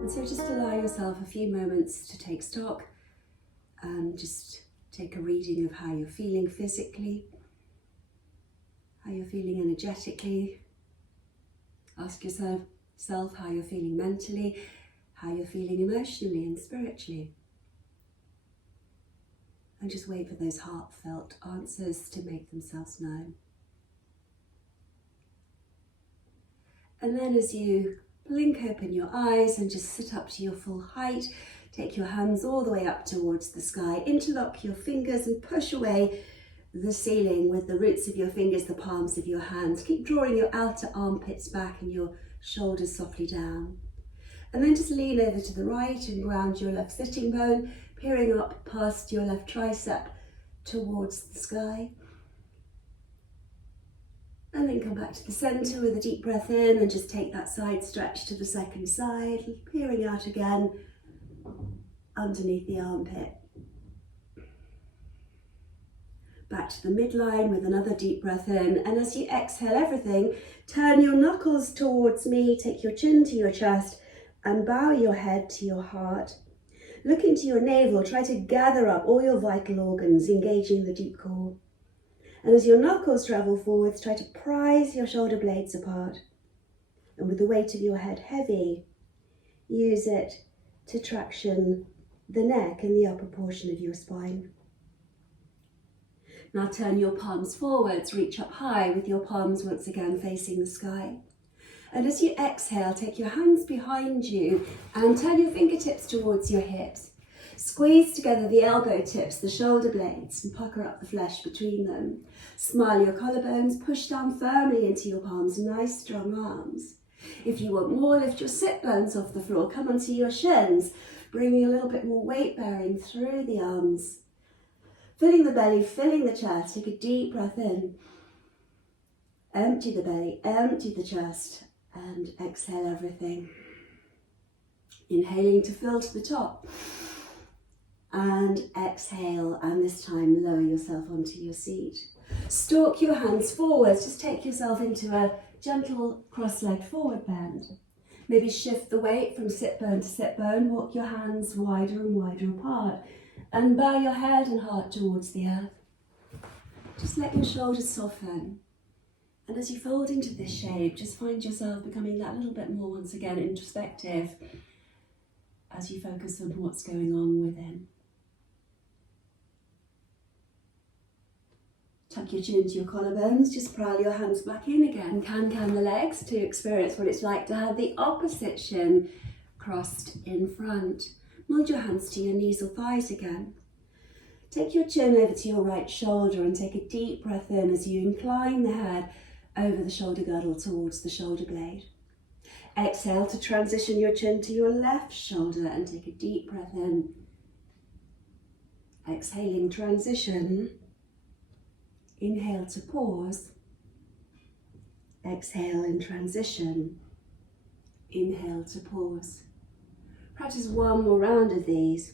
And so just allow yourself a few moments to take stock and just take a reading of how you're feeling physically, how you're feeling energetically. Ask yourself how you're feeling mentally, how you're feeling emotionally and spiritually. And just wait for those heartfelt answers to make themselves known. And then as you blink open your eyes and just sit up to your full height, take your hands all the way up towards the sky, interlock your fingers and push away the ceiling with the roots of your fingers, the palms of your hands. Keep drawing your outer armpits back and your shoulders softly down. And then just lean over to the right and ground your left sitting bone, peering up past your left tricep towards the sky. And then come back to the centre with a deep breath in and just take that side stretch to the second side, peering out again underneath the armpit. Back to the midline with another deep breath in, and as you exhale everything, turn your knuckles towards me, take your chin to your chest and bow your head to your heart. Look into your navel, try to gather up all your vital organs, engaging the deep core. And as your knuckles travel forwards, try to prise your shoulder blades apart. And with the weight of your head heavy, use it to traction the neck and the upper portion of your spine. Now turn your palms forwards, reach up high with your palms once again facing the sky. And as you exhale, take your hands behind you and turn your fingertips towards your hips. Squeeze together the elbow tips, the shoulder blades, and pucker up the flesh between them. Smile your collarbones, push down firmly into your palms, nice strong arms. If you want more, lift your sit bones off the floor, come onto your shins, bringing a little bit more weight bearing through the arms. Filling the belly, filling the chest, take a deep breath in. Empty the belly, empty the chest, and exhale everything. Inhaling to fill to the top. And exhale, and this time lower yourself onto your seat. Stalk your hands forwards, just take yourself into a gentle cross-legged forward bend. Maybe shift the weight from sit bone to sit bone, walk your hands wider and wider apart, and bow your head and heart towards the earth. Just let your shoulders soften. And as you fold into this shape, just find yourself becoming that little bit more, once again, introspective as you focus on what's going on within. Tuck your chin into your collarbones, just prowl your hands back in again. Can the legs to experience what it's like to have the opposite shin crossed in front. Mold your hands to your knees or thighs again. Take your chin over to your right shoulder and take a deep breath in as you incline the head over the shoulder girdle towards the shoulder blade. Exhale to transition your chin to your left shoulder and take a deep breath in. Exhaling, transition. Inhale to pause. Exhale and transition. Inhale to pause. Practice one more round of these.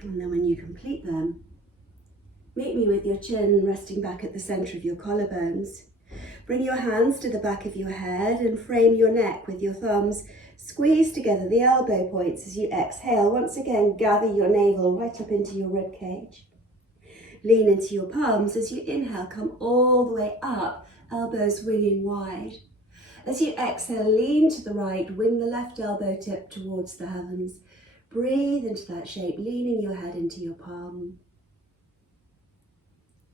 And then when you complete them, meet me with your chin resting back at the centre of your collarbones. Bring your hands to the back of your head and frame your neck with your thumbs. Squeeze together the elbow points as you exhale. Once again, gather your navel right up into your rib cage. Lean into your palms as you inhale, come all the way up, elbows winging wide. As you exhale, lean to the right, wing the left elbow tip towards the heavens. Breathe into that shape, leaning your head into your palm.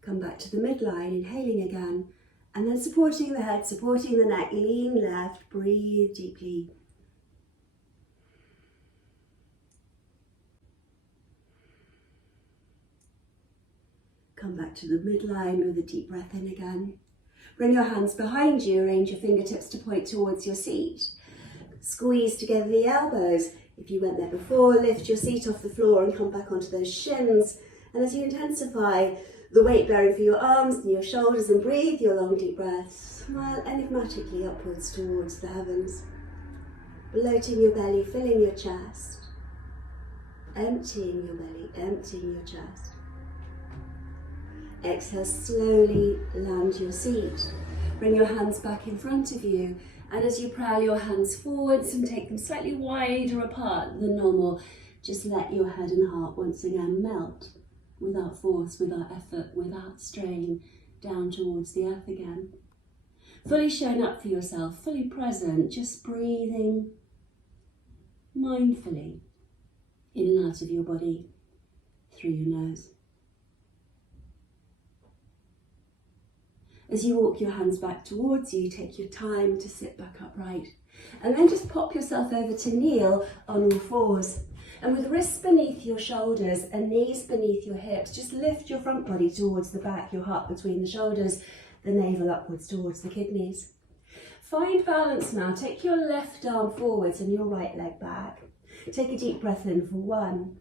Come back to the midline, inhaling again, and then supporting the head, supporting the neck, lean left, breathe deeply. Come back to the midline with a deep breath in again. Bring your hands behind you, arrange your fingertips to point towards your seat. Squeeze together the elbows. If you went there before, lift your seat off the floor and come back onto those shins. And as you intensify the weight bearing for your arms and your shoulders and breathe your long deep breaths, smile enigmatically upwards towards the heavens, bloating your belly, filling your chest. emptying your belly, emptying your chest. Exhale, slowly land your seat. Bring your hands back in front of you, and as you propel your hands forwards and take them slightly wider apart than normal, just let your head and heart once again melt without force, without effort, without strain, down towards the earth again. Fully showing up for yourself, fully present, just breathing mindfully in and out of your body through your nose. As you walk your hands back towards you, take your time to sit back upright, and then just pop yourself over to kneel on all fours. And with wrists beneath your shoulders and knees beneath your hips, just lift your front body towards the back, your heart between the shoulders, the navel upwards towards the kidneys. Find balance now. Take your left arm forwards and your right leg back. Take a deep breath in for 1.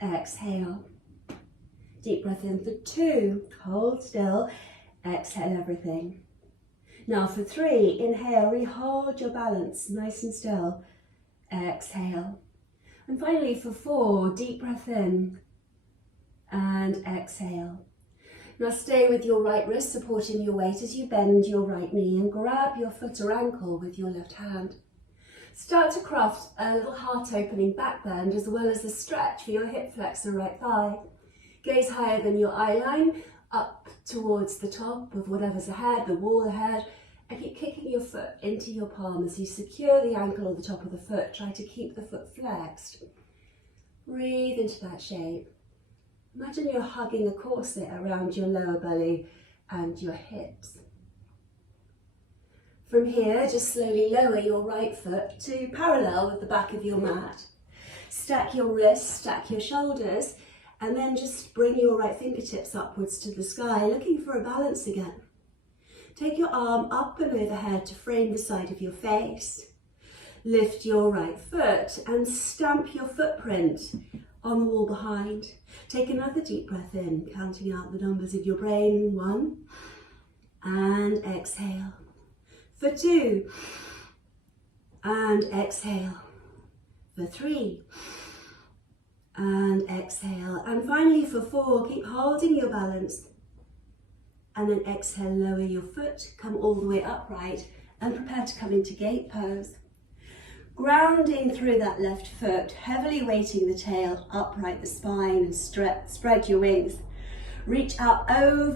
Exhale. Deep breath in for 2. Hold still. Exhale everything. Now for 3, inhale, rehold your balance, nice and still. Exhale. And finally for 4, deep breath in and exhale. Now stay with your right wrist supporting your weight as you bend your right knee and grab your foot or ankle with your left hand. Start to craft a little heart opening back bend as well as a stretch for your hip flexor right thigh. Gaze higher than your eye line, up towards the top of whatever's ahead, the wall ahead, and keep kicking your foot into your palm as you secure the ankle or the top of the foot. Try to keep the foot flexed. Breathe into that shape. Imagine you're hugging a corset around your lower belly and your hips. From here, just slowly lower your right foot to parallel with the back of your mat. Stack your wrists, stack your shoulders, and then just bring your right fingertips upwards to the sky, looking for a balance again. Take your arm up and overhead to frame the side of your face. Lift your right foot and stamp your footprint on the wall behind. Take another deep breath in, counting out the numbers of your brain. 1, and exhale. For 2, and exhale. For 3, and exhale. And finally for 4, keep holding your balance. And then exhale, lower your foot, come all the way upright and prepare to come into gate pose. Grounding through that left foot, heavily weighting the tail, upright the spine and spread your wings. Reach out over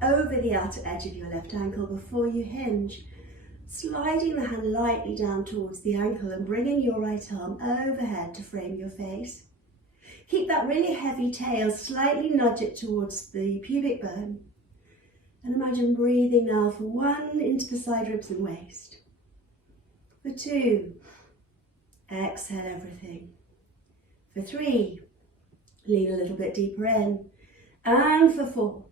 the outer edge of your left ankle before you hinge. Sliding the hand lightly down towards the ankle and bringing your right arm overhead to frame your face. Keep that really heavy tail, slightly nudge it towards the pubic bone. And imagine breathing now for 1 into the side ribs and waist. For 2, exhale everything. For 3, lean a little bit deeper in. And for 4,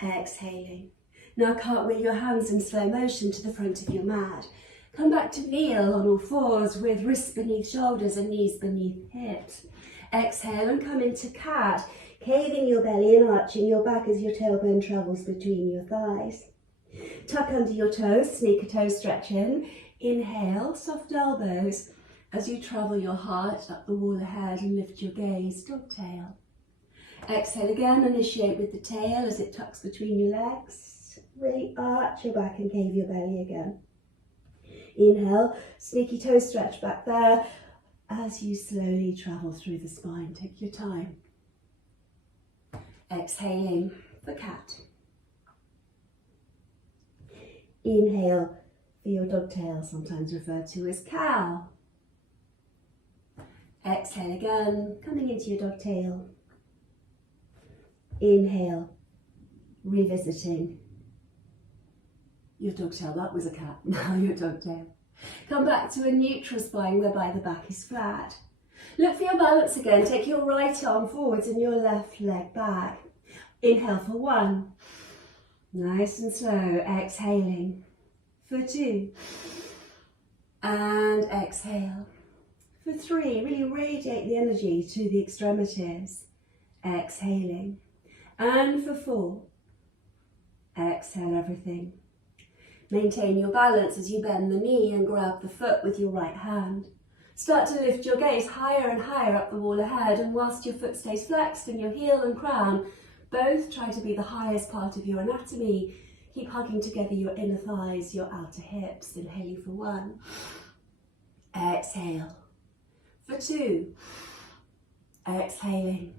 exhaling. Now cartwheel your hands in slow motion to the front of your mat. Come back to kneel on all fours with wrists beneath shoulders and knees beneath hips. Exhale and come into cat, caving your belly and arching your back as your tailbone travels between your thighs. Tuck under your toes, sneak a toe stretch in. Inhale, soft elbows as you travel your heart up the wall ahead and lift your gaze, dog tail. Exhale again, initiate with the tail as it tucks between your legs. Really arch your back and cave your belly again. Inhale, sneaky toe stretch back there as you slowly travel through the spine. Take your time. Exhaling for cat. Inhale for your dog tail, sometimes referred to as cow. Exhale again, coming into your dog tail. Inhale, revisiting your dog tail. That was a cat, now your dog tail. Come back to a neutral spine whereby the back is flat. Look for your balance again. Take your right arm forwards and your left leg back. Inhale for 1. Nice and slow. Exhaling for 2. And exhale for 3. Really radiate the energy to the extremities. Exhaling. And for 4. Exhale everything. Maintain your balance as you bend the knee and grab the foot with your right hand. Start to lift your gaze higher and higher up the wall ahead, and whilst your foot stays flexed and your heel and crown both try to be the highest part of your anatomy, keep hugging together your inner thighs, your outer hips. Inhaling for 1. Exhale. For 2. Exhaling.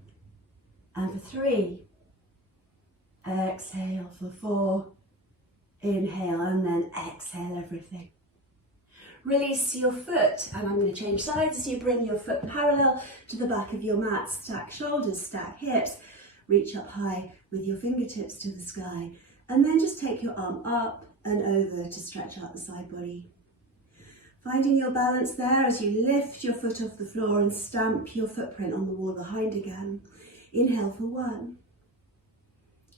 And for 3. Exhale. For 4. Inhale and then exhale everything. Release your foot, and I'm going to change sides as you bring your foot parallel to the back of your mat. Stack shoulders, stack hips, reach up high with your fingertips to the sky, and then just take your arm up and over to stretch out the side body. Finding your balance there as you lift your foot off the floor and stamp your footprint on the wall behind again. Inhale for 1.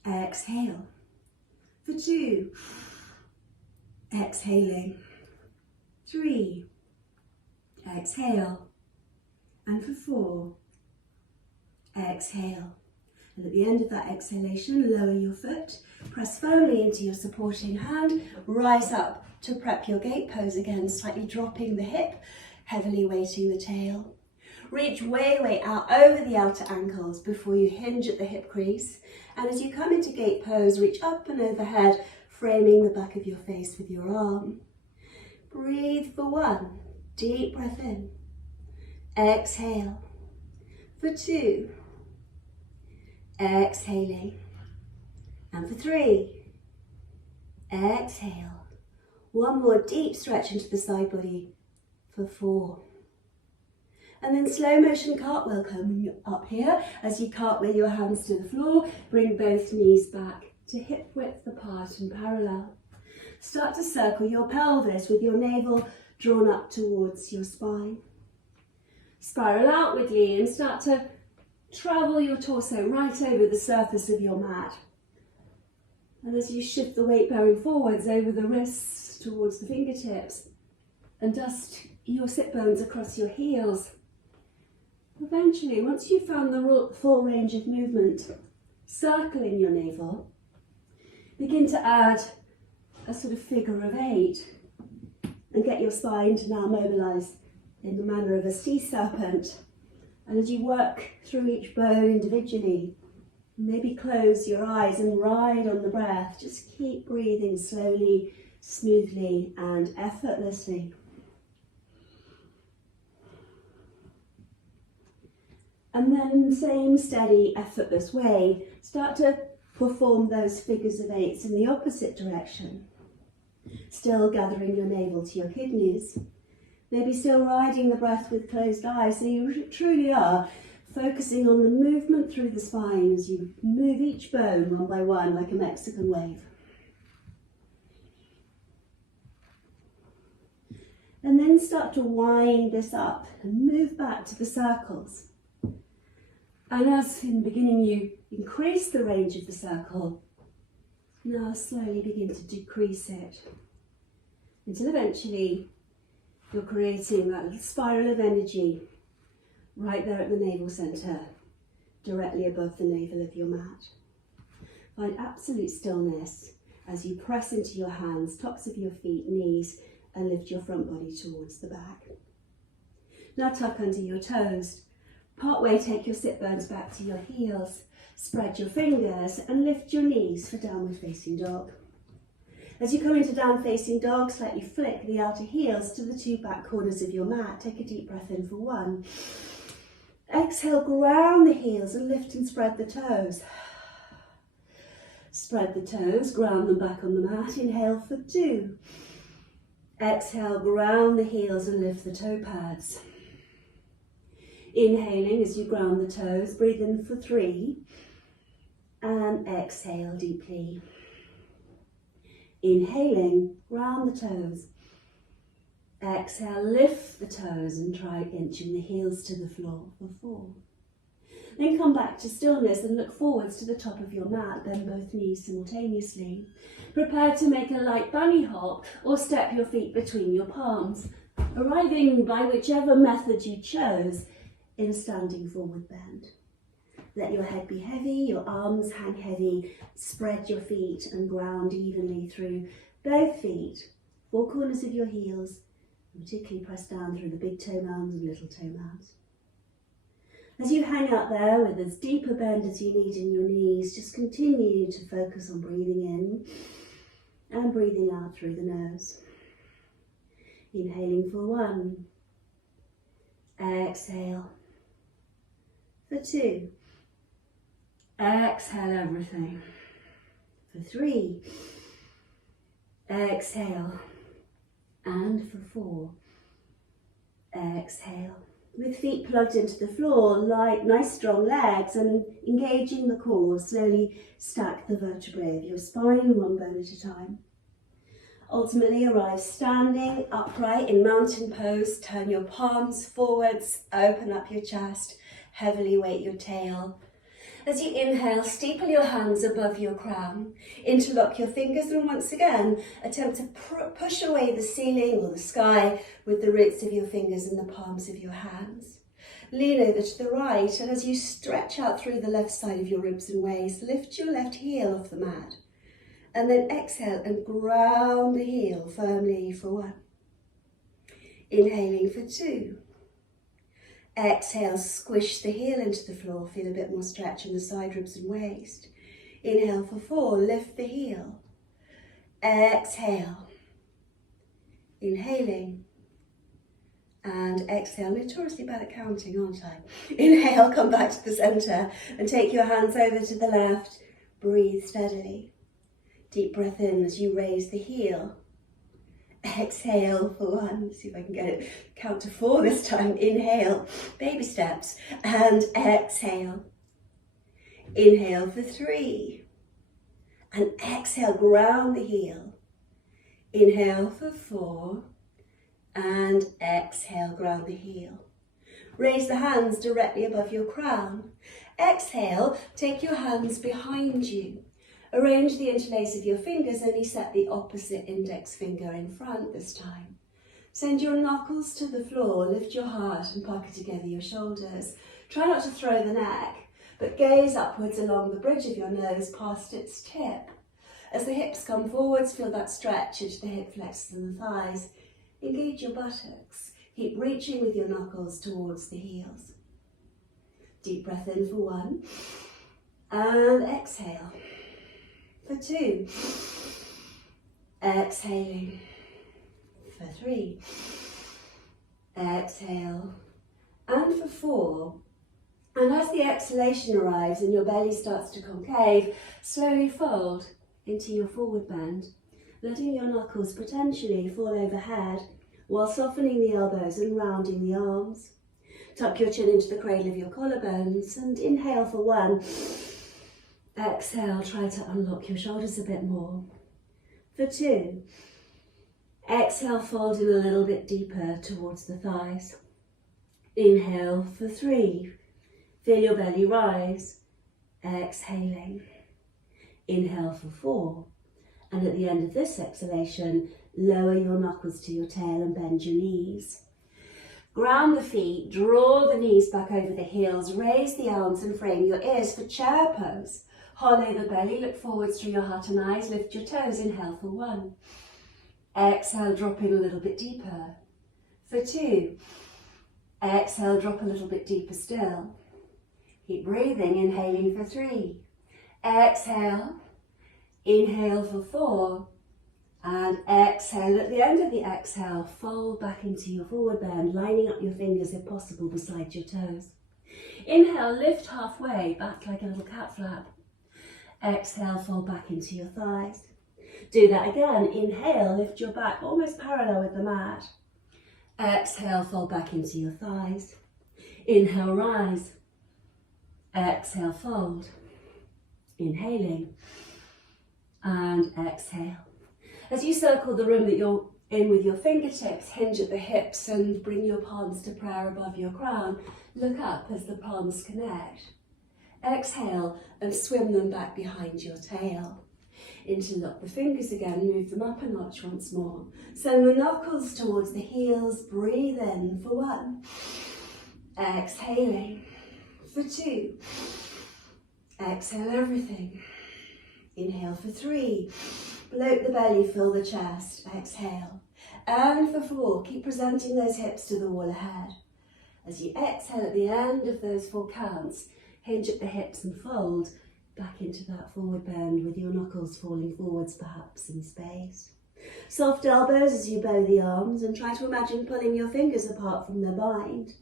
Exhale. For 2. Exhaling. 3. Exhale. And for 4. Exhale. And at the end of that exhalation, lower your foot, press firmly into your supporting hand, rise up to prep your gate pose again, slightly dropping the hip, heavily weighting the tail. Reach way out over the outer ankles before you hinge at the hip crease. And as you come into gate pose, reach up and overhead, framing the back of your face with your arm. Breathe for 1. Deep breath in. Exhale. For 2. Exhaling. And for 3. Exhale. 1 more deep stretch into the side body for 4. And then slow motion cartwheel coming up here. As you cartwheel your hands to the floor, bring both knees back to hip width apart and parallel. Start to circle your pelvis with your navel drawn up towards your spine. Spiral outwardly and start to travel your torso right over the surface of your mat. And as you shift the weight bearing forwards over the wrists towards the fingertips and dust your sit bones across your heels, eventually, once you've found the full range of movement, circling your navel, begin to add a sort of figure of 8 and get your spine to now mobilise in the manner of a sea serpent. And as you work through each bone individually, maybe close your eyes and ride on the breath. Just keep breathing slowly, smoothly and effortlessly. And then in the same steady, effortless way, start to perform those figures of 8s in the opposite direction. Still gathering your navel to your kidneys. Maybe still riding the breath with closed eyes, so you truly are focusing on the movement through the spine as you move each bone one by one like a Mexican wave. And then start to wind this up and move back to the circles. And as in the beginning you increase the range of the circle, now slowly begin to decrease it until eventually you're creating that little spiral of energy right there at the navel centre, directly above the navel of your mat. Find absolute stillness as you press into your hands, tops of your feet, knees, and lift your front body towards the back. Now tuck under your toes. Partway, take your sit bones back to your heels, spread your fingers and lift your knees for downward facing dog. As you come into down facing dog, slightly flick the outer heels to the 2 back corners of your mat. Take a deep breath in for 1. Exhale, ground the heels and lift and spread the toes. Spread the toes, ground them back on the mat. Inhale for 2. Exhale, ground the heels and lift the toe pads. Inhaling as you ground the toes, breathe in for 3 and exhale deeply. Inhaling, ground the toes. Exhale, lift the toes and try inching the heels to the floor for 4. Then come back to stillness and look forwards to the top of your mat, bend both knees simultaneously. Prepare to make a light bunny hop or step your feet between your palms, arriving by whichever method you chose in a standing forward bend. Let your head be heavy, your arms hang heavy, spread your feet and ground evenly through both feet, 4 corners of your heels, Particularly press down through the big toe mounds and little toe mounds. As you hang out there with as deep a bend as you need in your knees, just continue to focus on breathing in and breathing out through the nose. Inhaling for 1. Exhale for 2. Exhale everything. For 3. Exhale. And for 4. Exhale. With feet plugged into the floor, light, nice strong legs, and engaging the core, slowly stack the vertebrae of your spine one bone at a time. Ultimately arrive standing upright in mountain pose. Turn your palms forwards, open up your chest, heavily weight your tail. As you inhale, steeple your hands above your crown, interlock your fingers, and once again attempt to push away the ceiling or the sky with the roots of your fingers and the palms of your hands. Lean over to the right, and as you stretch out through the left side of your ribs and waist, lift your left heel off the mat. And then exhale and ground the heel firmly for 1. Inhaling for 2. Exhale, squish the heel into the floor, feel a bit more stretch in the side ribs and waist. Inhale for 4, lift the heel. Exhale. Inhaling. And exhale, notoriously bad at counting, aren't I? Inhale, come back to the centre and take your hands over to the left. Breathe steadily. Deep breath in as you raise the heel. Exhale for 1. See if I can get it. Count to 4 this time. Inhale, baby steps, and exhale. Inhale for 3. And exhale, ground the heel. Inhale for 4. And exhale, ground the heel. Raise the hands directly above your crown. Exhale, take your hands behind you. Arrange the interlace of your fingers, only set the opposite index finger in front this time. Send your knuckles to the floor, lift your heart and pucker together your shoulders. Try not to throw the neck, but gaze upwards along the bridge of your nose past its tip. As the hips come forwards, feel that stretch into the hip flexors and the thighs. Engage your buttocks. Keep reaching with your knuckles towards the heels. Deep breath in for 1. And exhale. For 2. Exhaling. For 3. Exhale. And for 4. And as the exhalation arrives and your belly starts to concave, slowly fold into your forward bend, letting your knuckles potentially fall overhead while softening the elbows and rounding the arms. Tuck your chin into the cradle of your collarbones and inhale for 1. Exhale, try to unlock your shoulders a bit more. For 2. Exhale, fold in a little bit deeper towards the thighs. Inhale for 3. Feel your belly rise. Exhaling. Inhale for 4. And at the end of this exhalation, lower your knuckles to your tail and bend your knees. Ground the feet, draw the knees back over the heels, raise the arms and frame your ears for chair pose. Hollow the belly, look forwards through your heart and eyes, lift your toes, inhale for 1. Exhale, drop in a little bit deeper. For 2. Exhale, drop a little bit deeper still. Keep breathing, inhaling for 3. Exhale, inhale for 4. And exhale. At the end of the exhale, fold back into your forward bend, lining up your fingers if possible beside your toes. Inhale, lift halfway, back like a little cat flap. Exhale, fold back into your thighs. Do that again. Inhale, lift your back almost parallel with the mat. Exhale, fold back into your thighs. Inhale, rise. Exhale, fold. Inhaling. And exhale. As you circle the room that you're in with your fingertips, hinge at the hips and bring your palms to prayer above your crown. Look up as the palms connect. Exhale and swim them back behind your tail. Interlock the fingers again, move them up a notch once more. Send the knuckles towards the heels, breathe in for 1. Exhaling for 2. Exhale everything. Inhale for 3. Bloat the belly, fill the chest. Exhale. And for 4, keep presenting those hips to the wall ahead. As you exhale at the end of those 4 counts, hinge at the hips and fold back into that forward bend with your knuckles falling forwards perhaps in space. Soft elbows as you bow the arms and try to imagine pulling your fingers apart from the bind.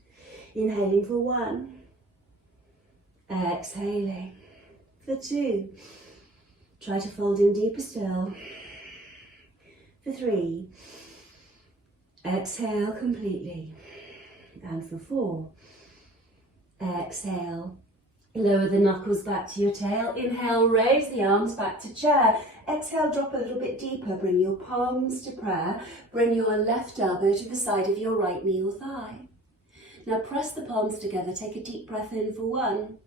Inhaling for 1. Exhaling for 2. Try to fold in deeper still. For 3. Exhale completely. And for 4. Exhale. Lower the knuckles back to your tail. Inhale, raise the arms back to chair. Exhale, drop a little bit deeper. Bring your palms to prayer. Bring your left elbow to the side of your right knee or thigh. Now press the palms together. Take a deep breath in for 1.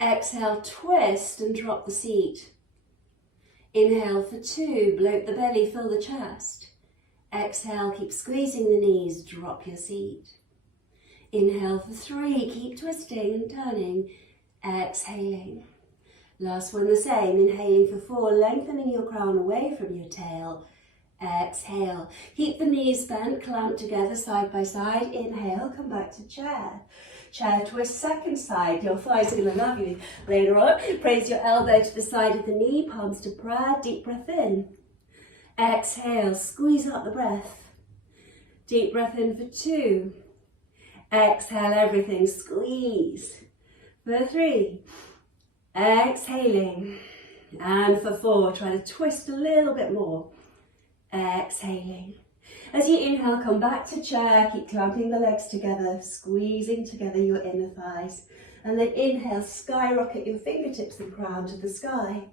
Exhale, twist and drop the seat. Inhale for 2. Bloat the belly, fill the chest. Exhale, keep squeezing the knees. Drop your seat. Inhale for 3. Keep twisting and turning. Exhaling. Last one the same. Inhaling for 4, lengthening your crown away from your tail. Exhale. Keep the knees bent, clamped together side by side. Inhale, come back to chair. Chair twist, second side. Your thighs are going to love you later on. Raise your elbow to the side of the knee, palms to prayer. Deep breath in. Exhale, squeeze out the breath. Deep breath in for 2. Exhale everything, squeeze. For 3. Exhaling. And for 4, try to twist a little bit more. Exhaling. As you inhale, come back to chair. Keep clamping the legs together, squeezing together your inner thighs. And then inhale, skyrocket your fingertips and crown to the sky.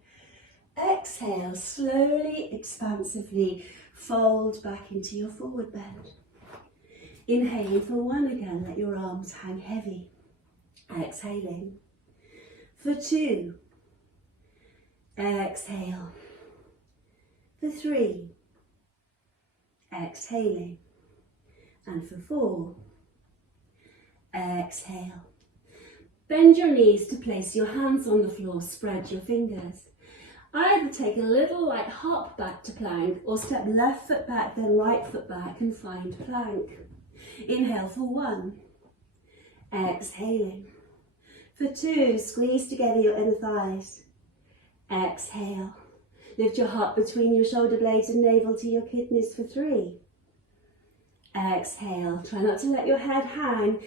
Exhale, slowly, expansively fold back into your forward bend. Inhaling for 1 again, let your arms hang heavy. Exhaling. For 2. Exhale. For 3. Exhaling. And for 4. Exhale. Bend your knees to place your hands on the floor, spread your fingers. Either take a little light hop back to plank or step left foot back, then right foot back and find plank. Inhale for 1. Exhaling. For 2, squeeze together your inner thighs. Exhale. Lift your heart between your shoulder blades and navel to your kidneys for 3. Exhale. Try not to let your head hang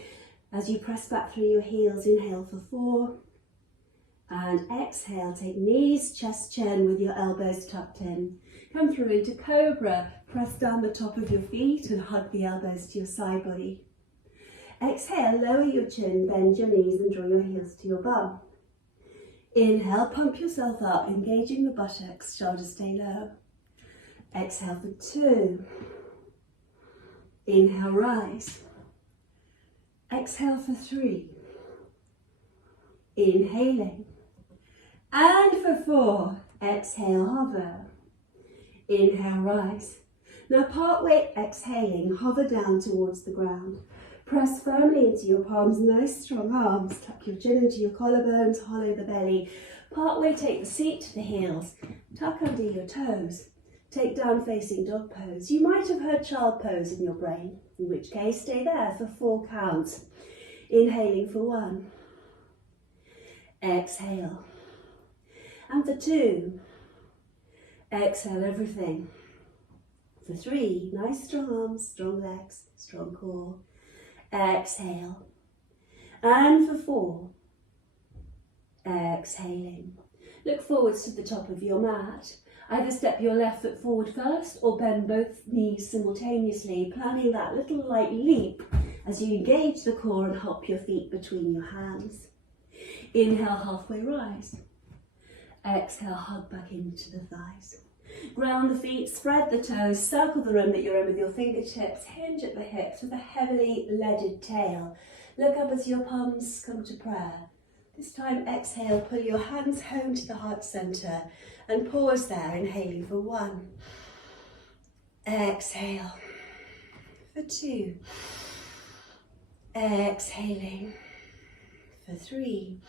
as you press back through your heels. Inhale for 4. And exhale. Take knees, chest, chin with your elbows tucked in. Come through into Cobra. Press down the top of your feet and hug the elbows to your side body. Exhale, lower your chin, bend your knees and draw your heels to your bum. Inhale, pump yourself up, engaging the buttocks, shoulders stay low. Exhale for 2. Inhale, rise. Exhale for 3. Inhaling. And for 4, exhale, hover. Inhale, rise. Now part way exhaling, hover down towards the ground. Press firmly into your palms, nice strong arms. Tuck your chin into your collarbones, hollow the belly. Part way take the seat to the heels. Tuck under your toes. Take down facing dog pose. You might have heard child pose in your brain, in which case stay there for 4 counts. Inhaling for 1. Exhale. And for 2. Exhale everything. For 3, nice strong arms, strong legs, strong core. Exhale. And for 4, exhaling. Look forwards to the top of your mat. Either step your left foot forward first or bend both knees simultaneously, planning that little light leap as you engage the core and hop your feet between your hands. Inhale, halfway rise. Exhale, hug back into the thighs. Ground the feet, spread the toes, circle the room that you're in with your fingertips, hinge at the hips with a heavily leaded tail. Look up as your palms come to prayer. This time exhale, pull your hands home to the heart center and pause there, inhaling for 1. Exhale for 2. Exhaling for 3.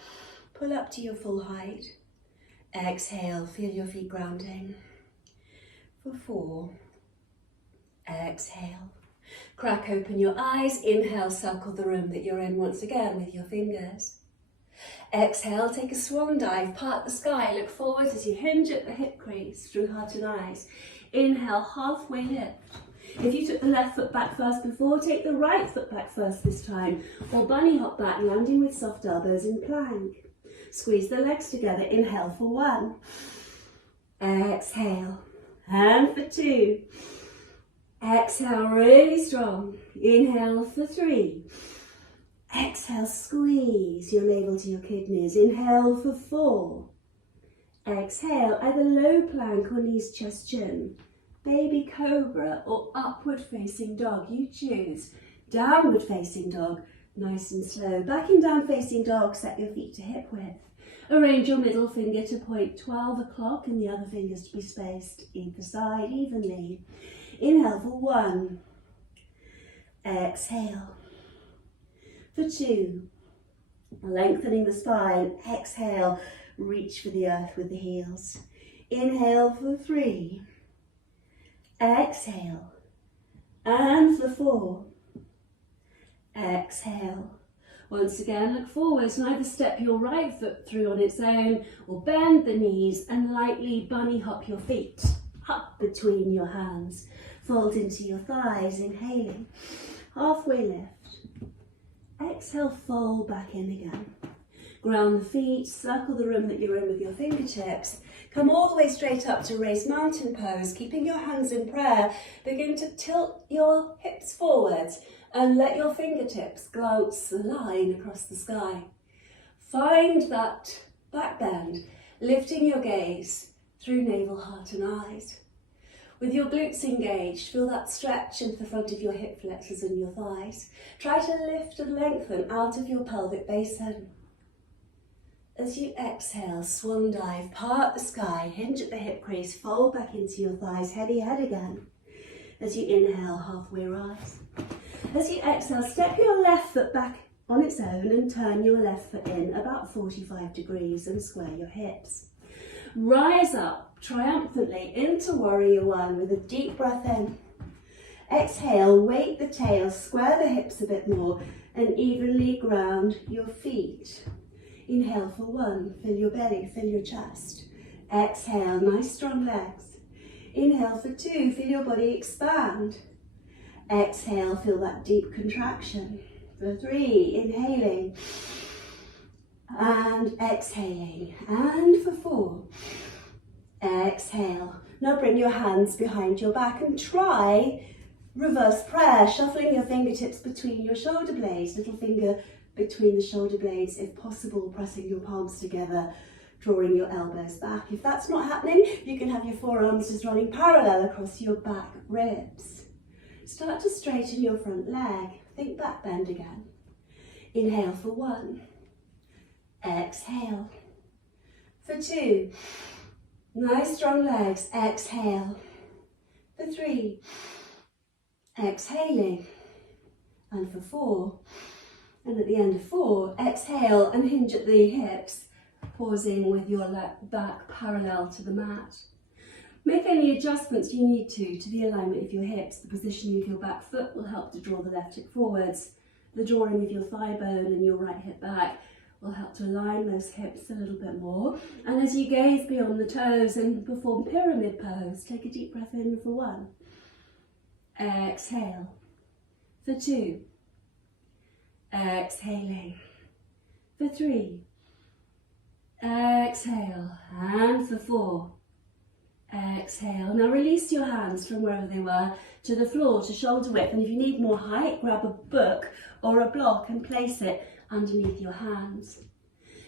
Pull up to your full height. Exhale, feel your feet grounding. For 4. Exhale. Crack open your eyes. Inhale, circle the room that you're in once again with your fingers. Exhale, take a swan dive, part the sky, look forward as you hinge at the hip crease through heart and eyes. Inhale, halfway lift. If you took the left foot back first before, take the right foot back first this time. Or bunny hop back, landing with soft elbows in plank. Squeeze the legs together. Inhale for 1. Exhale. And for 2. Exhale, really strong. Inhale for 3. Exhale, squeeze your navel to your kidneys. Inhale for 4. Exhale, either low plank or knees, chest, chin. Baby cobra or upward facing dog, you choose. Downward facing dog, nice and slow. Back in down facing dog, set your feet to hip width. Arrange your middle finger to point 12 o'clock and the other fingers to be spaced either side evenly. Inhale for 1. Exhale. For 2. Lengthening the spine. Exhale, reach for the earth with the heels. Inhale for 3. Exhale. And for 4. Exhale. Once again, look forwards and either step your right foot through on its own or bend the knees and lightly bunny hop your feet up between your hands. Fold into your thighs, inhaling. Halfway lift. Exhale, fold back in again. Ground the feet, circle the room that you're in with your fingertips. Come all the way straight up to raised mountain pose, keeping your hands in prayer. Begin to tilt your hips forwards and let your fingertips glance the line across the sky. Find that back bend, lifting your gaze through navel, heart and eyes. With your glutes engaged, feel that stretch into the front of your hip flexors and your thighs. Try to lift and lengthen out of your pelvic basin. As you exhale, swan dive, part the sky, hinge at the hip crease, fold back into your thighs, heady head again. As you inhale, halfway rise. As you exhale, step your left foot back on its own and turn your left foot in about 45 degrees and square your hips. Rise up triumphantly into Warrior One with a deep breath in. Exhale, weight the tail, square the hips a bit more and evenly ground your feet. Inhale for 1, fill your belly, fill your chest. Exhale, nice strong legs. Inhale for 2, feel your body expand. Exhale, feel that deep contraction. For 3, inhaling and exhaling. And for 4, exhale. Now bring your hands behind your back and try reverse prayer, shuffling your fingertips between your shoulder blades, little finger between the shoulder blades, if possible, pressing your palms together, drawing your elbows back. If that's not happening, you can have your forearms just running parallel across your back ribs. Start to straighten your front leg. Think back bend again. Inhale for 1. Exhale. For 2. Nice strong legs. Exhale. For 3. Exhaling. And for 4. And at the end of 4, exhale and hinge at the hips, pausing with your back parallel to the mat. Make any adjustments you need to the alignment of your hips. The positioning of your back foot will help to draw the left hip forwards. The drawing of your thigh bone and your right hip back will help to align those hips a little bit more. And as you gaze beyond the toes and perform pyramid pose, take a deep breath in for 1. Exhale. For 2. Exhaling. For 3. Exhale. And for 4. Exhale. Now release your hands from wherever they were to the floor, to shoulder width. And if you need more height, grab a book or a block and place it underneath your hands.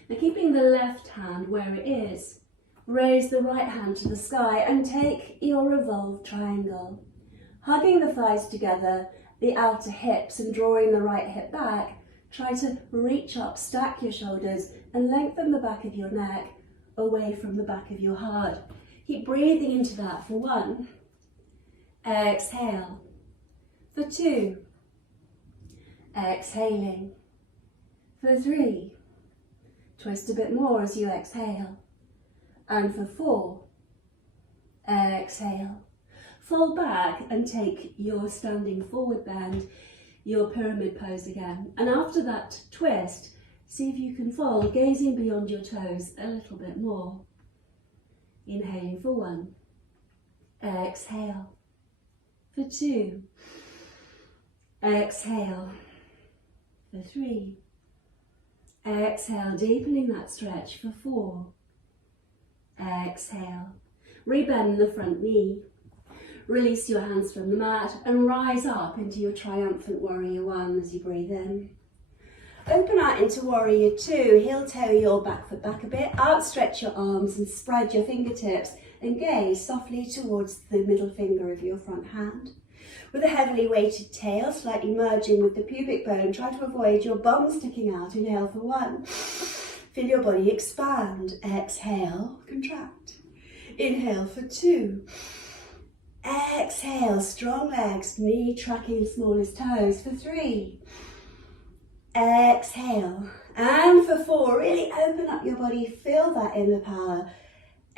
Now keeping the left hand where it is, raise the right hand to the sky and take your revolved triangle. Hugging the thighs together, the outer hips, and drawing the right hip back, try to reach up, stack your shoulders and lengthen the back of your neck away from the back of your heart. Keep breathing into that for 1. Exhale. For 2. Exhaling. For 3. Twist a bit more as you exhale. And for 4. Exhale. Fold back and take your standing forward bend, your pyramid pose again. And after that twist, see if you can fold, gazing beyond your toes a little bit more. Inhaling for 1. Exhale. For 2. Exhale. For 3. Exhale, deepening that stretch for 4. Exhale. Rebend the front knee. Release your hands from the mat and rise up into your triumphant warrior 1 as you breathe in. Open out into warrior 2, heel toe your back foot back a bit, outstretch your arms and spread your fingertips and gaze softly towards the middle finger of your front hand. With a heavily weighted tail slightly merging with the pubic bone, try to avoid your bum sticking out. Inhale for 1. Feel your body expand. Exhale, contract. Inhale for 2. Exhale, strong legs, knee tracking smallest toes for 3. Exhale. And for 4, really open up your body, feel that inner power.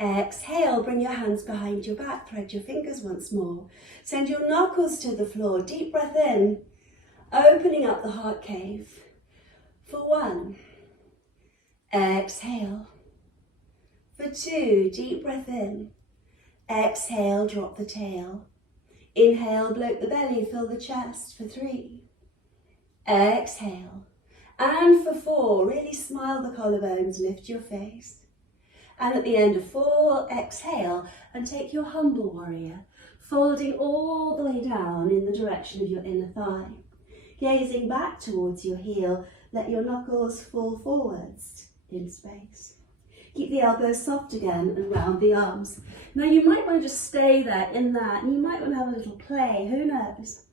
Exhale, bring your hands behind your back, thread your fingers once more. Send your knuckles to the floor, deep breath in, opening up the heart cave. For 1. Exhale. For 2, deep breath in. Exhale, drop the tail. Inhale, bloat the belly, fill the chest for 3. Exhale. And for 4, really smile the collarbones, lift your face. And at the end of 4, exhale and take your humble warrior, folding all the way down in the direction of your inner thigh. Gazing back towards your heel, let your knuckles fall forwards in space. Keep the elbows soft again and round the arms. Now you might want to just stay there in that, and you might want to have a little play, who knows?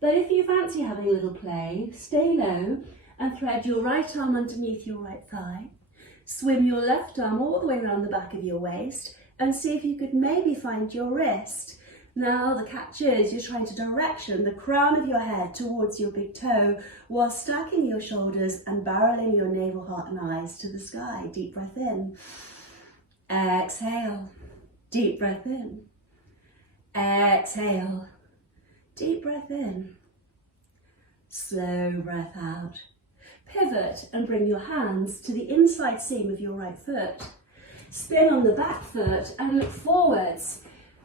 But if you fancy having a little play, stay low and thread your right arm underneath your right thigh. Swim your left arm all the way around the back of your waist and see if you could maybe find your wrist. Now the catch is you're trying to direction the crown of your head towards your big toe while stacking your shoulders and barreling your navel, heart and eyes to the sky. Deep breath in. Exhale. Deep breath in. Exhale. Deep breath in. Slow breath out. Pivot and bring your hands to the inside seam of your right foot. Spin on the back foot and look forwards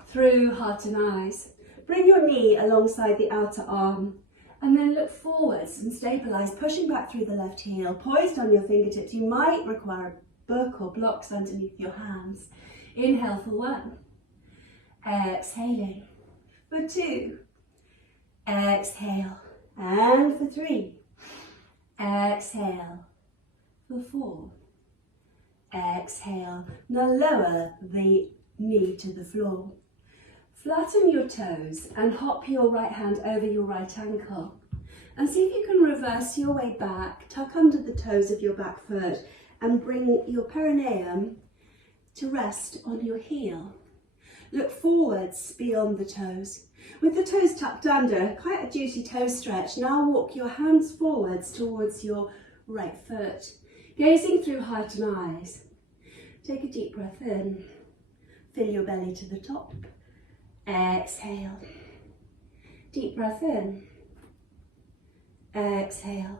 through heart and eyes. Bring your knee alongside the outer arm and then look forwards and stabilize, pushing back through the left heel. Poised on your fingertips, you might require a book or blocks underneath your hands. Inhale for 1. Exhaling for 2. Exhale. And for 3. Exhale for 4. Exhale. Now lower the knee to the floor. Flatten your toes and hop your right hand over your right ankle. And see if you can reverse your way back, tuck under the toes of your back foot and bring your perineum to rest on your heel. Look forwards beyond the toes. With the toes tucked under, quite a juicy toe stretch. Now walk your hands forwards towards your right foot, gazing through heart and eyes. Take a deep breath in. Fill your belly to the top. Exhale. Deep breath in. Exhale.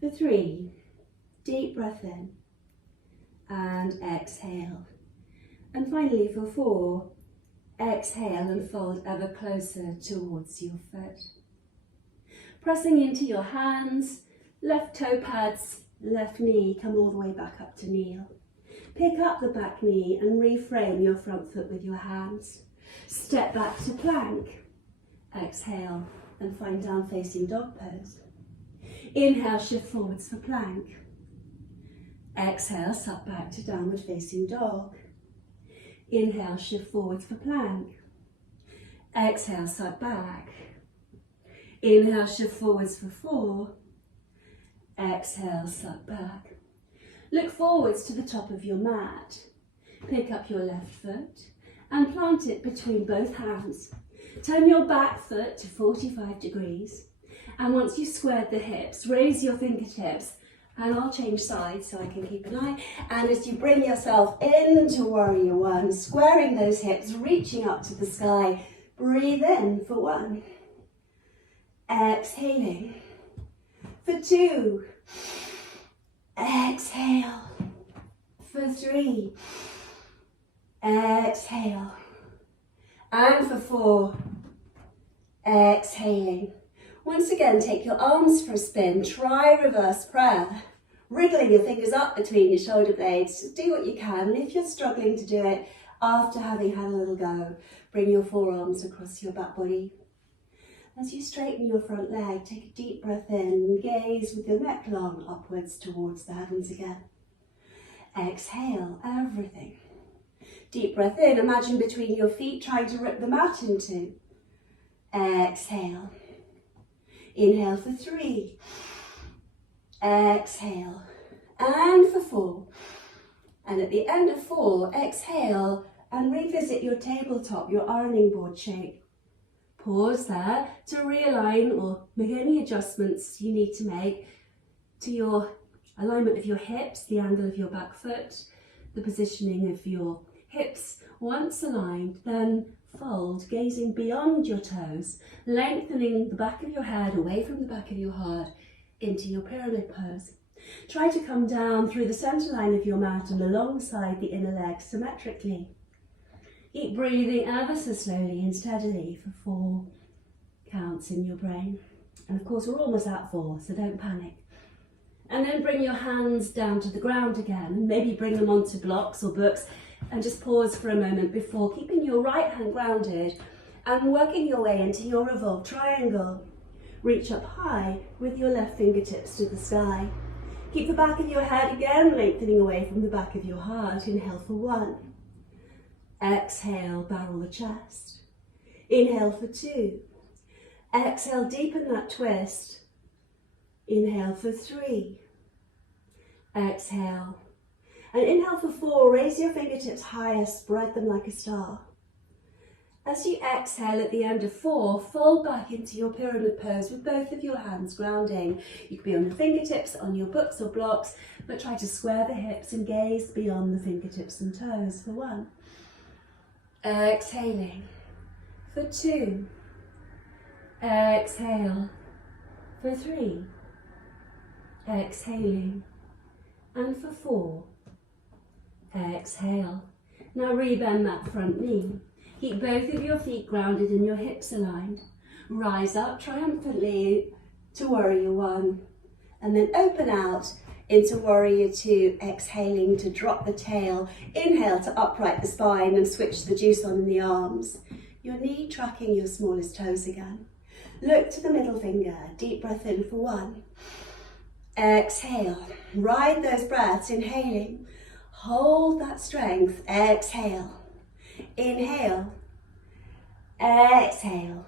For 3, deep breath in and exhale. And finally for 4, exhale and fold ever closer towards your foot. Pressing into your hands, left toe pads, left knee, come all the way back up to kneel. Pick up the back knee and reframe your front foot with your hands. Step back to plank. Exhale and find down facing dog pose. Inhale, shift forwards for plank. Exhale, suck back to downward facing dog. Inhale, shift forwards for plank. Exhale, suck back. Inhale, shift forwards for 4. Exhale, suck back. Look forwards to the top of your mat. Pick up your left foot and plant it between both hands. Turn your back foot to 45 degrees. And once you've squared the hips, raise your fingertips And I'll change sides so I can keep an eye. And as you bring yourself into warrior one, squaring those hips, reaching up to the sky, breathe in for 1. Exhaling for 2. Exhale for 3. Exhale. And for 4. Exhaling. Once again, take your arms for a spin. Try reverse prayer. Wriggling your fingers up between your shoulder blades. Do what you can. And if you're struggling to do it after having had a little go, bring your forearms across your back body. As you straighten your front leg, take a deep breath in and gaze with your neck long upwards towards the heavens again. Exhale everything. Deep breath in, imagine between your feet trying to rip the mat in two. Exhale. Inhale for 3. Exhale. And for 4. And at the end of 4, exhale and revisit your tabletop, your ironing board shape. Pause there to realign or make any adjustments you need to make to your alignment of your hips, the angle of your back foot, the positioning of your hips. Once aligned, then fold, gazing beyond your toes, lengthening the back of your head away from the back of your heart into your pyramid pose. Try to come down through the center line of your mat and alongside the inner leg symmetrically. Keep breathing ever so slowly and steadily for 4 counts in your brain. And of course, we're almost at 4, so don't panic. And then bring your hands down to the ground again, and maybe bring them onto blocks or books, and just pause for a moment before keeping your right hand grounded and working your way into your revolved triangle. Reach up high with your left fingertips to the sky. Keep the back of your head again lengthening away from the back of your heart. Inhale for 1. Exhale, barrel the chest. Inhale for 2. Exhale, deepen that twist. Inhale for 3. Exhale. And inhale for 4, raise your fingertips higher, spread them like a star. As you exhale at the end of 4, fold back into your pyramid pose with both of your hands grounding. You could be on your fingertips, on your books or blocks, but try to square the hips and gaze beyond the fingertips and toes for 1. Exhaling for 2. Exhale for 3. Exhaling. And for 4. Exhale. Now rebend that front knee. Keep both of your feet grounded and your hips aligned. Rise up triumphantly to warrior 1. And then open out into warrior 2, exhaling to drop the tail. Inhale to upright the spine and switch the juice on in the arms. Your knee tracking your smallest toes again. Look to the middle finger. Deep breath in for 1. Exhale. Ride those breaths, inhaling. Hold that strength. Exhale. Inhale. Exhale.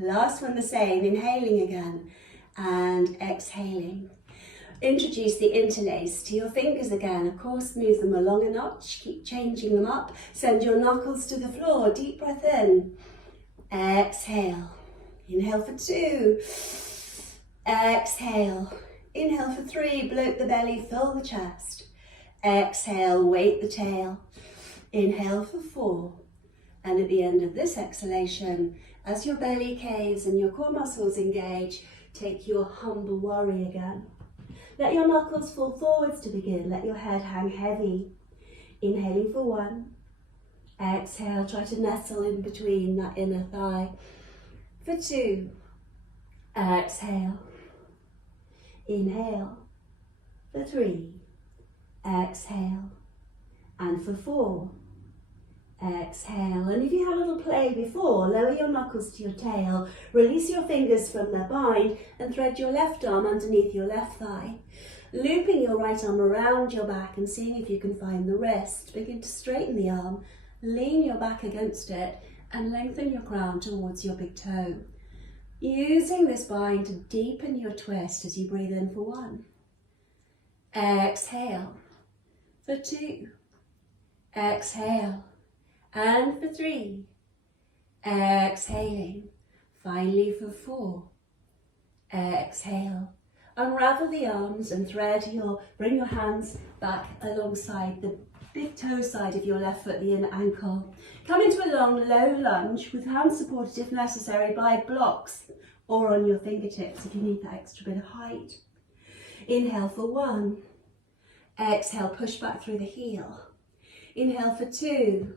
Last one the same. Inhaling again and exhaling. Introduce the interlace to your fingers again. Of course, move them along a notch. Keep changing them up. Send your knuckles to the floor. Deep breath in. Exhale. Inhale for 2. Exhale. Inhale for 3. Bloat the belly. Fill the chest. Exhale. Weight the tail. Inhale for 4. And at the end of this exhalation, as your belly caves and your core muscles engage, take your humble warrior again. Let your knuckles fall forwards to begin. Let your head hang heavy. Inhaling for 1. Exhale, try to nestle in between that inner thigh. For 2. Exhale. Inhale. For 3. Exhale. And for 4. Exhale. And if you had a little play before, lower your knuckles to your tail, release your fingers from their bind and thread your left arm underneath your left thigh. Looping your right arm around your back and seeing if you can find the wrist. Begin to straighten the arm, lean your back against it and lengthen your crown towards your big toe. Using this bind to deepen your twist as you breathe in for 1. Exhale. For 2. Exhale. And for 3. Exhaling. Finally for 4. Exhale. Unravel the arms and bring your hands back alongside the big toe side of your left foot, the inner ankle. Come into a long, low lunge with hands supported if necessary by blocks or on your fingertips if you need that extra bit of height. Inhale for 1. Exhale, push back through the heel. Inhale for 2.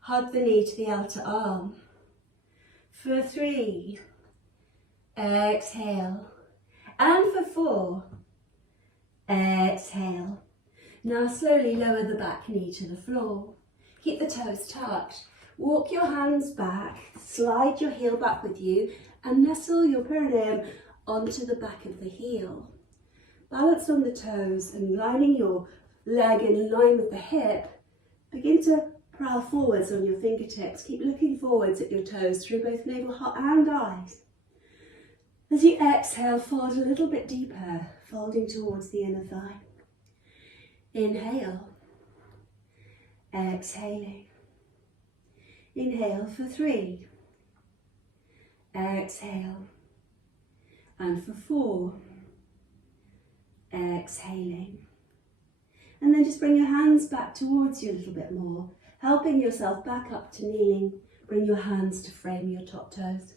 Hug the knee to the outer arm. For 3. Exhale. And for 4. Exhale. Now slowly lower the back knee to the floor. Keep the toes tucked. Walk your hands back, slide your heel back with you and nestle your perineum onto the back of the heel. Balance on the toes and lining your leg in line with the hip. Begin to prowl forwards on your fingertips. Keep looking forwards at your toes through both navel and eyes. As you exhale, fold a little bit deeper, folding towards the inner thigh. Inhale, exhaling. Inhale for 3, exhale, and for 4, exhaling. And then just bring your hands back towards you a little bit more, helping yourself back up to kneeling. Bring your hands to frame your top toes.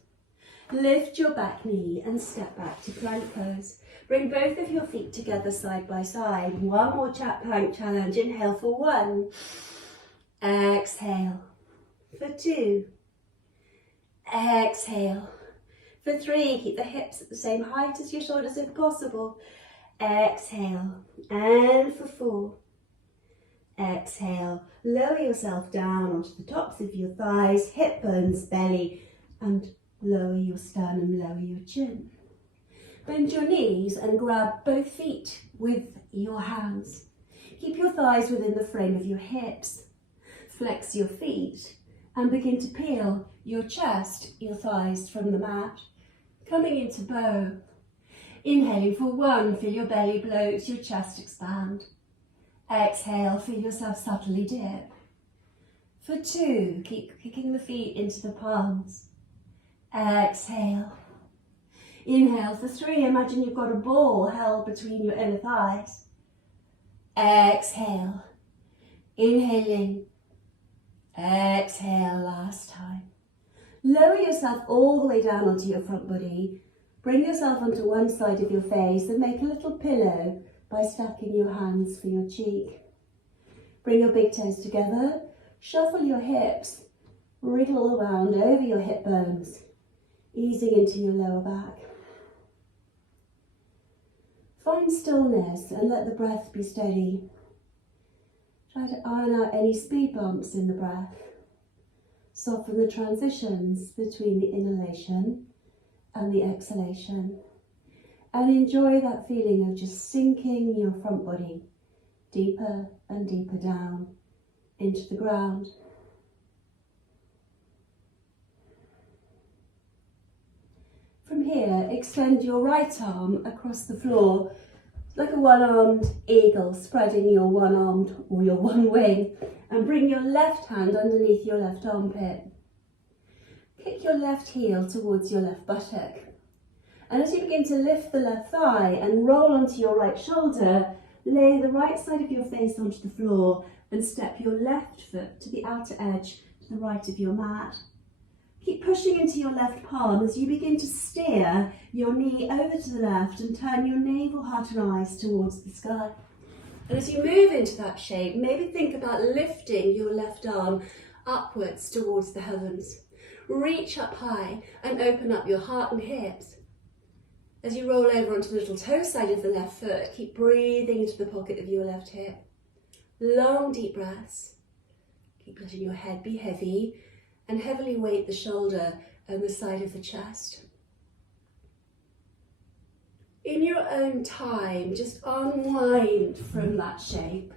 Lift your back knee and step back to plank pose. Bring both of your feet together side by side. One more plank challenge. Inhale for 1. Exhale. For 2. Exhale. For 3. Keep the hips at the same height as your shoulders if possible. Exhale. And for 4. Exhale. Lower yourself down onto the tops of your thighs, hip bones, belly, and lower your sternum, lower your chin. Bend your knees and grab both feet with your hands. Keep your thighs within the frame of your hips. Flex your feet and begin to peel your chest, your thighs from the mat. Coming into bow. Inhaling for 1, feel your belly bloat, your chest expand. Exhale, feel yourself subtly dip. For 2, keep kicking the feet into the palms. Exhale. Inhale for 3, imagine you've got a ball held between your inner thighs. Exhale. Inhaling. Exhale, last time. Lower yourself all the way down onto your front body. Bring yourself onto one side of your face and make a little pillow by stacking your hands for your cheek. Bring your big toes together, shuffle your hips, wriggle around over your hip bones, easing into your lower back. Find stillness and let the breath be steady. Try to iron out any speed bumps in the breath. Soften the transitions between the inhalation and the exhalation. And enjoy that feeling of just sinking your front body deeper and deeper down into the ground. From here, extend your right arm across the floor like a one-armed eagle, spreading your one-armed or your one wing, and bring your left hand underneath your left armpit. Kick your left heel towards your left buttock. And as you begin to lift the left thigh and roll onto your right shoulder, lay the right side of your face onto the floor and step your left foot to the outer edge to the right of your mat. Keep pushing into your left palm as you begin to steer your knee over to the left and turn your navel, heart and eyes towards the sky. And as you move into that shape, maybe think about lifting your left arm upwards towards the heavens. Reach up high and open up your heart and hips. As you roll over onto the little toe side of the left foot, keep breathing into the pocket of your left hip. Long, deep breaths. Keep letting your head be heavy and heavily weight the shoulder and the side of the chest. In your own time, just unwind from that shape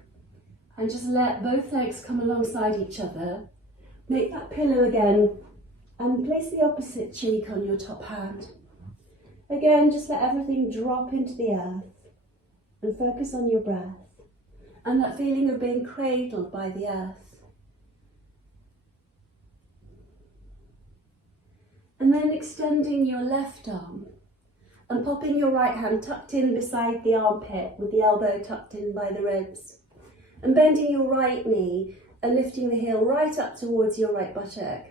and just let both legs come alongside each other. Make that pillow again and place the opposite cheek on your top hand. Again, just let everything drop into the earth and focus on your breath and that feeling of being cradled by the earth. And then extending your left arm And popping your right hand tucked in beside the armpit with the elbow tucked in by the ribs. And bending your right knee and lifting the heel right up towards your right buttock.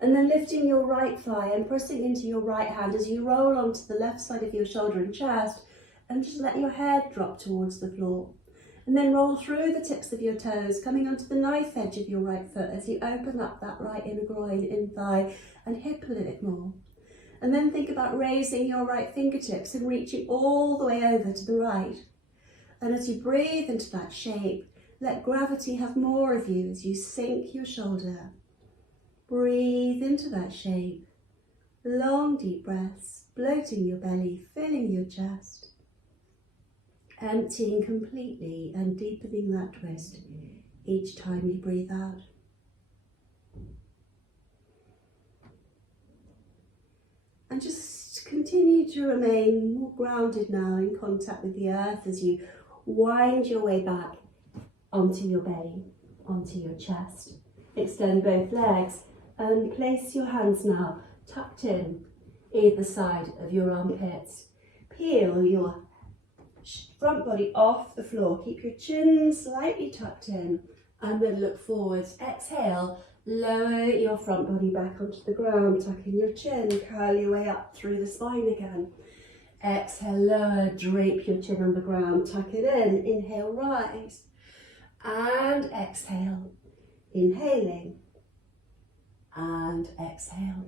And then lifting your right thigh and pressing into your right hand as you roll onto the left side of your shoulder and chest, and just let your head drop towards the floor. And then roll through the tips of your toes, coming onto the knife edge of your right foot as you open up that right inner groin, in thigh and hip a little bit more. And then think about raising your right fingertips and reaching all the way over to the right. And as you breathe into that shape, let gravity have more of you as you sink your shoulder. Breathe into that shape. Long deep breaths, bloating your belly, filling your chest. Emptying completely and deepening that twist each time you breathe out. And just continue to remain more grounded now, in contact with the earth, as you wind your way back onto your belly, onto your chest. Extend both legs and place your hands now tucked in either side of your armpits. Peel your front body off the floor. Keep your chin slightly tucked in and then look forwards. Exhale, lower your front body back onto the ground. Tuck in your chin, curl your way up through the spine again. Exhale, lower, drape your chin on the ground. Tuck it in. Inhale, rise. And exhale. Inhaling. And exhale.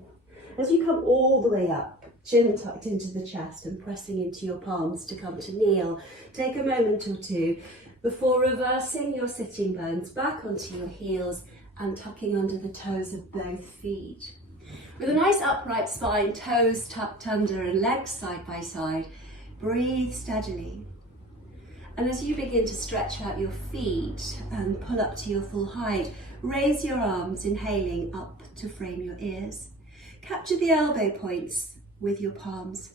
As you come all the way up, chin tucked into the chest and pressing into your palms to come to kneel, take a moment or two before reversing your sitting bones back onto your heels and tucking under the toes of both feet. With a nice upright spine, toes tucked under and legs side by side, breathe steadily. And as you begin to stretch out your feet and pull up to your full height, raise your arms, inhaling up to frame your ears. Capture the elbow points with your palms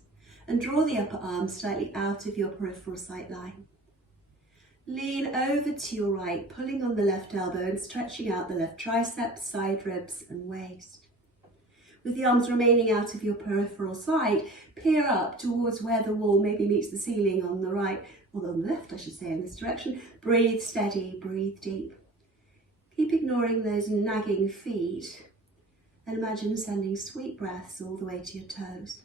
and draw the upper arm slightly out of your peripheral sight line. Lean over to your right, pulling on the left elbow and stretching out the left triceps, side ribs and waist. With the arms remaining out of your peripheral sight, peer up towards where the wall maybe meets the ceiling on the right, or on the left I should say, in this direction. Breathe steady, breathe deep. Keep ignoring those nagging feet and imagine sending sweet breaths all the way to your toes.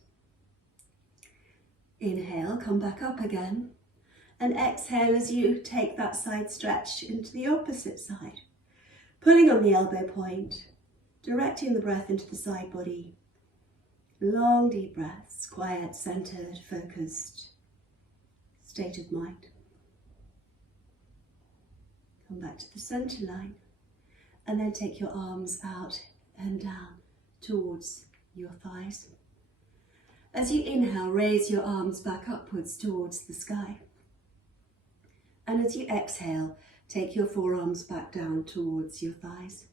Inhale, come back up again. And exhale as you take that side stretch into the opposite side. Pulling on the elbow point, directing the breath into the side body. Long deep breaths, quiet, centered, focused state of mind. Come back to the center line and then take your arms out and down towards your thighs. As you inhale, raise your arms back upwards towards the sky. And as you exhale, take your forearms back down towards your thighs.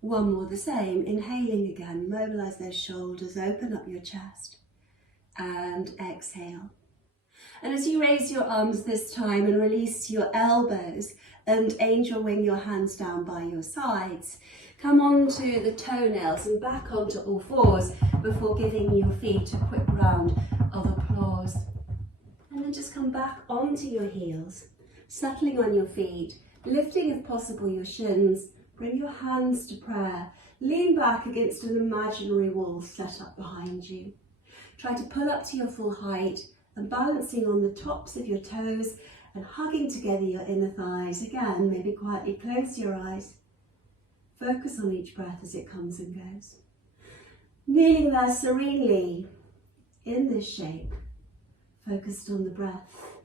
One more the same, inhaling again, mobilize those shoulders, open up your chest, and exhale. And as you raise your arms this time and release your elbows and angel wing your hands down by your sides, come onto the toenails and back onto all fours before giving your feet a quick round of applause. And then just come back onto your heels, settling on your feet, lifting if possible your shins, bring your hands to prayer, lean back against an imaginary wall set up behind you. Try to pull up to your full height and balancing on the tops of your toes and hugging together your inner thighs. Again, maybe quietly close your eyes. Focus on each breath as it comes and goes. Kneeling there serenely in this shape, focused on the breath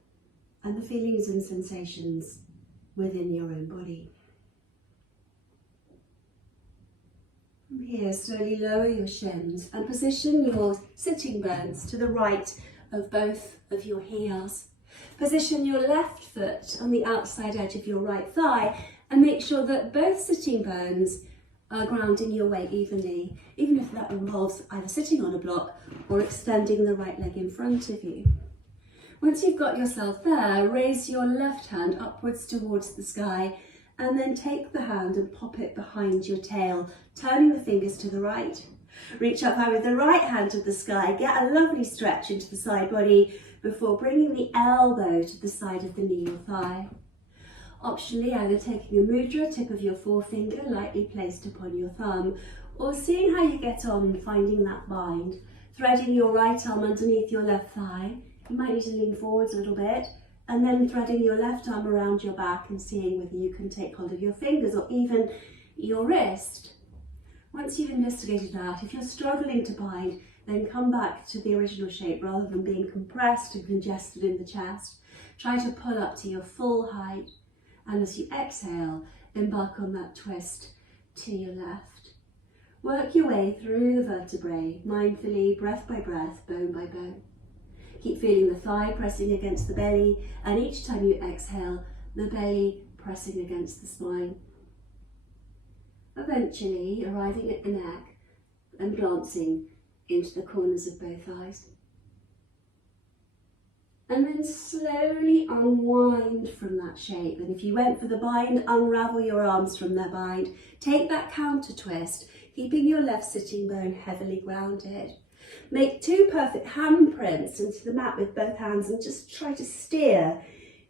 and the feelings and sensations within your own body. From here, slowly lower your shins and position your sitting bones to the right of both of your heels. Position your left foot on the outside edge of your right thigh and make sure that both sitting bones are grounding your weight evenly, even if that involves either sitting on a block or extending the right leg in front of you. Once you've got yourself there, raise your left hand upwards towards the sky and then take the hand and pop it behind your tail, turning the fingers to the right. Reach up high with the right hand to the sky. Get a lovely stretch into the side body before bringing the elbow to the side of the knee or thigh. Optionally, either taking a mudra, tip of your forefinger lightly placed upon your thumb, or seeing how you get on finding that bind. Threading your right arm underneath your left thigh. You might need to lean forwards a little bit, and then threading your left arm around your back and seeing whether you can take hold of your fingers or even your wrist. Once you've investigated that, if you're struggling to bind, then come back to the original shape rather than being compressed and congested in the chest. Try to pull up to your full height, and as you exhale, embark on that twist to your left. Work your way through the vertebrae, mindfully, breath by breath, bone by bone. Keep feeling the thigh pressing against the belly, and each time you exhale, the belly pressing against the spine. Eventually, arriving at the neck and glancing into the corners of both eyes. And then slowly unwind from that shape. And if you went for the bind, unravel your arms from their bind. Take that counter twist, keeping your left sitting bone heavily grounded. Make 2 perfect handprints into the mat with both hands and just try to steer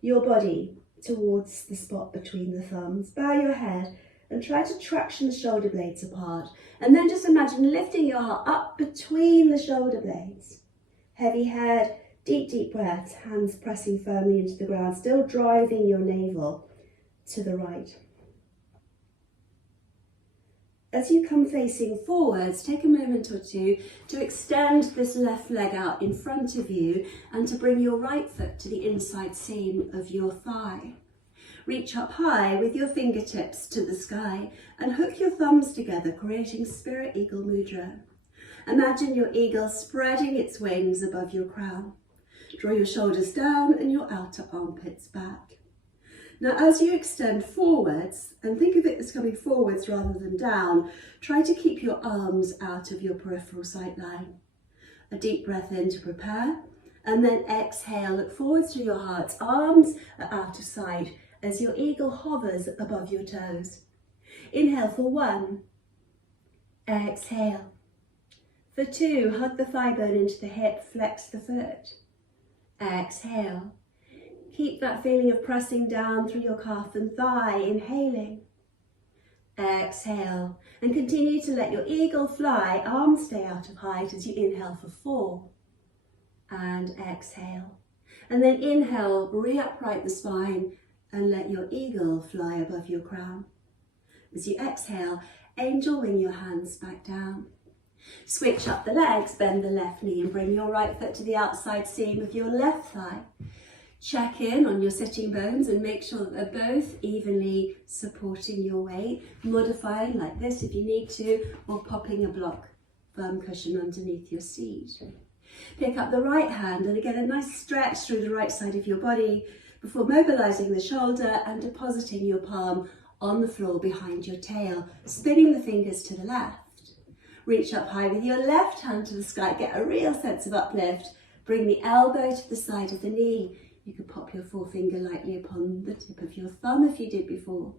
your body towards the spot between the thumbs. Bow your head and try to traction the shoulder blades apart. And then just imagine lifting your heart up between the shoulder blades. Heavy head, deep, deep breaths, hands pressing firmly into the ground, still driving your navel to the right. As you come facing forwards, take a moment or two to extend this left leg out in front of you and to bring your right foot to the inside seam of your thigh. Reach up high with your fingertips to the sky and hook your thumbs together, creating Spirit Eagle Mudra. Imagine your eagle spreading its wings above your crown. Draw your shoulders down and your outer armpits back. Now, as you extend forwards, and think of it as coming forwards rather than down, try to keep your arms out of your peripheral sight line. A deep breath in to prepare, and then exhale, look forwards to your heart. Arms are out of sight as your eagle hovers above your toes. Inhale for 1. Exhale. For 2, hug the thigh bone into the hip, flex the foot. Exhale. Keep that feeling of pressing down through your calf and thigh, inhaling. Exhale, and continue to let your eagle fly, arms stay out of height as you inhale for 4. And exhale. And then inhale, re-upright the spine and let your eagle fly above your crown. As you exhale, angel wing your hands back down. Switch up the legs, bend the left knee and bring your right foot to the outside seam of your left thigh. Check in on your sitting bones and make sure that they're both evenly supporting your weight, modifying like this if you need to, or popping a block firm cushion underneath your seat. Pick up the right hand and again a nice stretch through the right side of your body before mobilizing the shoulder and depositing your palm on the floor behind your tail, spinning the fingers to the left. Reach up high with your left hand to the sky, get a real sense of uplift. Bring the elbow to the side of the knee. You could pop your forefinger lightly upon the tip of your thumb if you did before.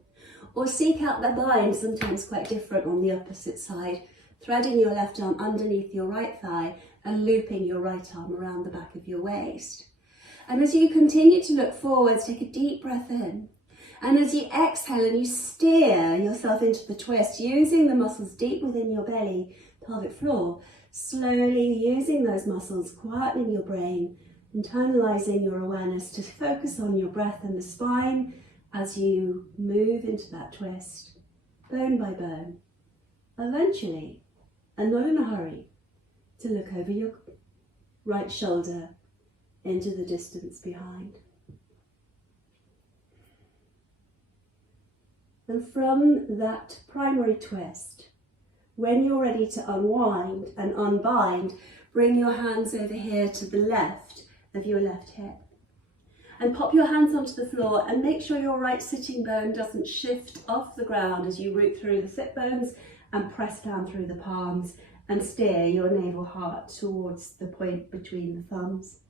Or seek out the bind, sometimes quite different on the opposite side, threading your left arm underneath your right thigh and looping your right arm around the back of your waist. And as you continue to look forwards, take a deep breath in. And as you exhale and you steer yourself into the twist, using the muscles deep within your belly, pelvic floor, slowly using those muscles, quietening your brain, internalizing your awareness to focus on your breath and the spine as you move into that twist, bone by bone, eventually, and not in a hurry, to look over your right shoulder into the distance behind. And from that primary twist, when you're ready to unwind and unbind, bring your hands over here to the left of your left hip. And pop your hands onto the floor and make sure your right sitting bone doesn't shift off the ground as you root through the sit bones and press down through the palms and steer your navel heart towards the point between the thumbs.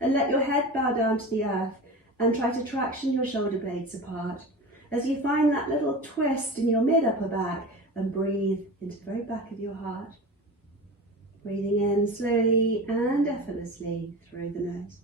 And let your head bow down to the earth and try to traction your shoulder blades apart as you find that little twist in your mid-upper back and breathe into the very back of your heart. Breathing in slowly and effortlessly through the nose.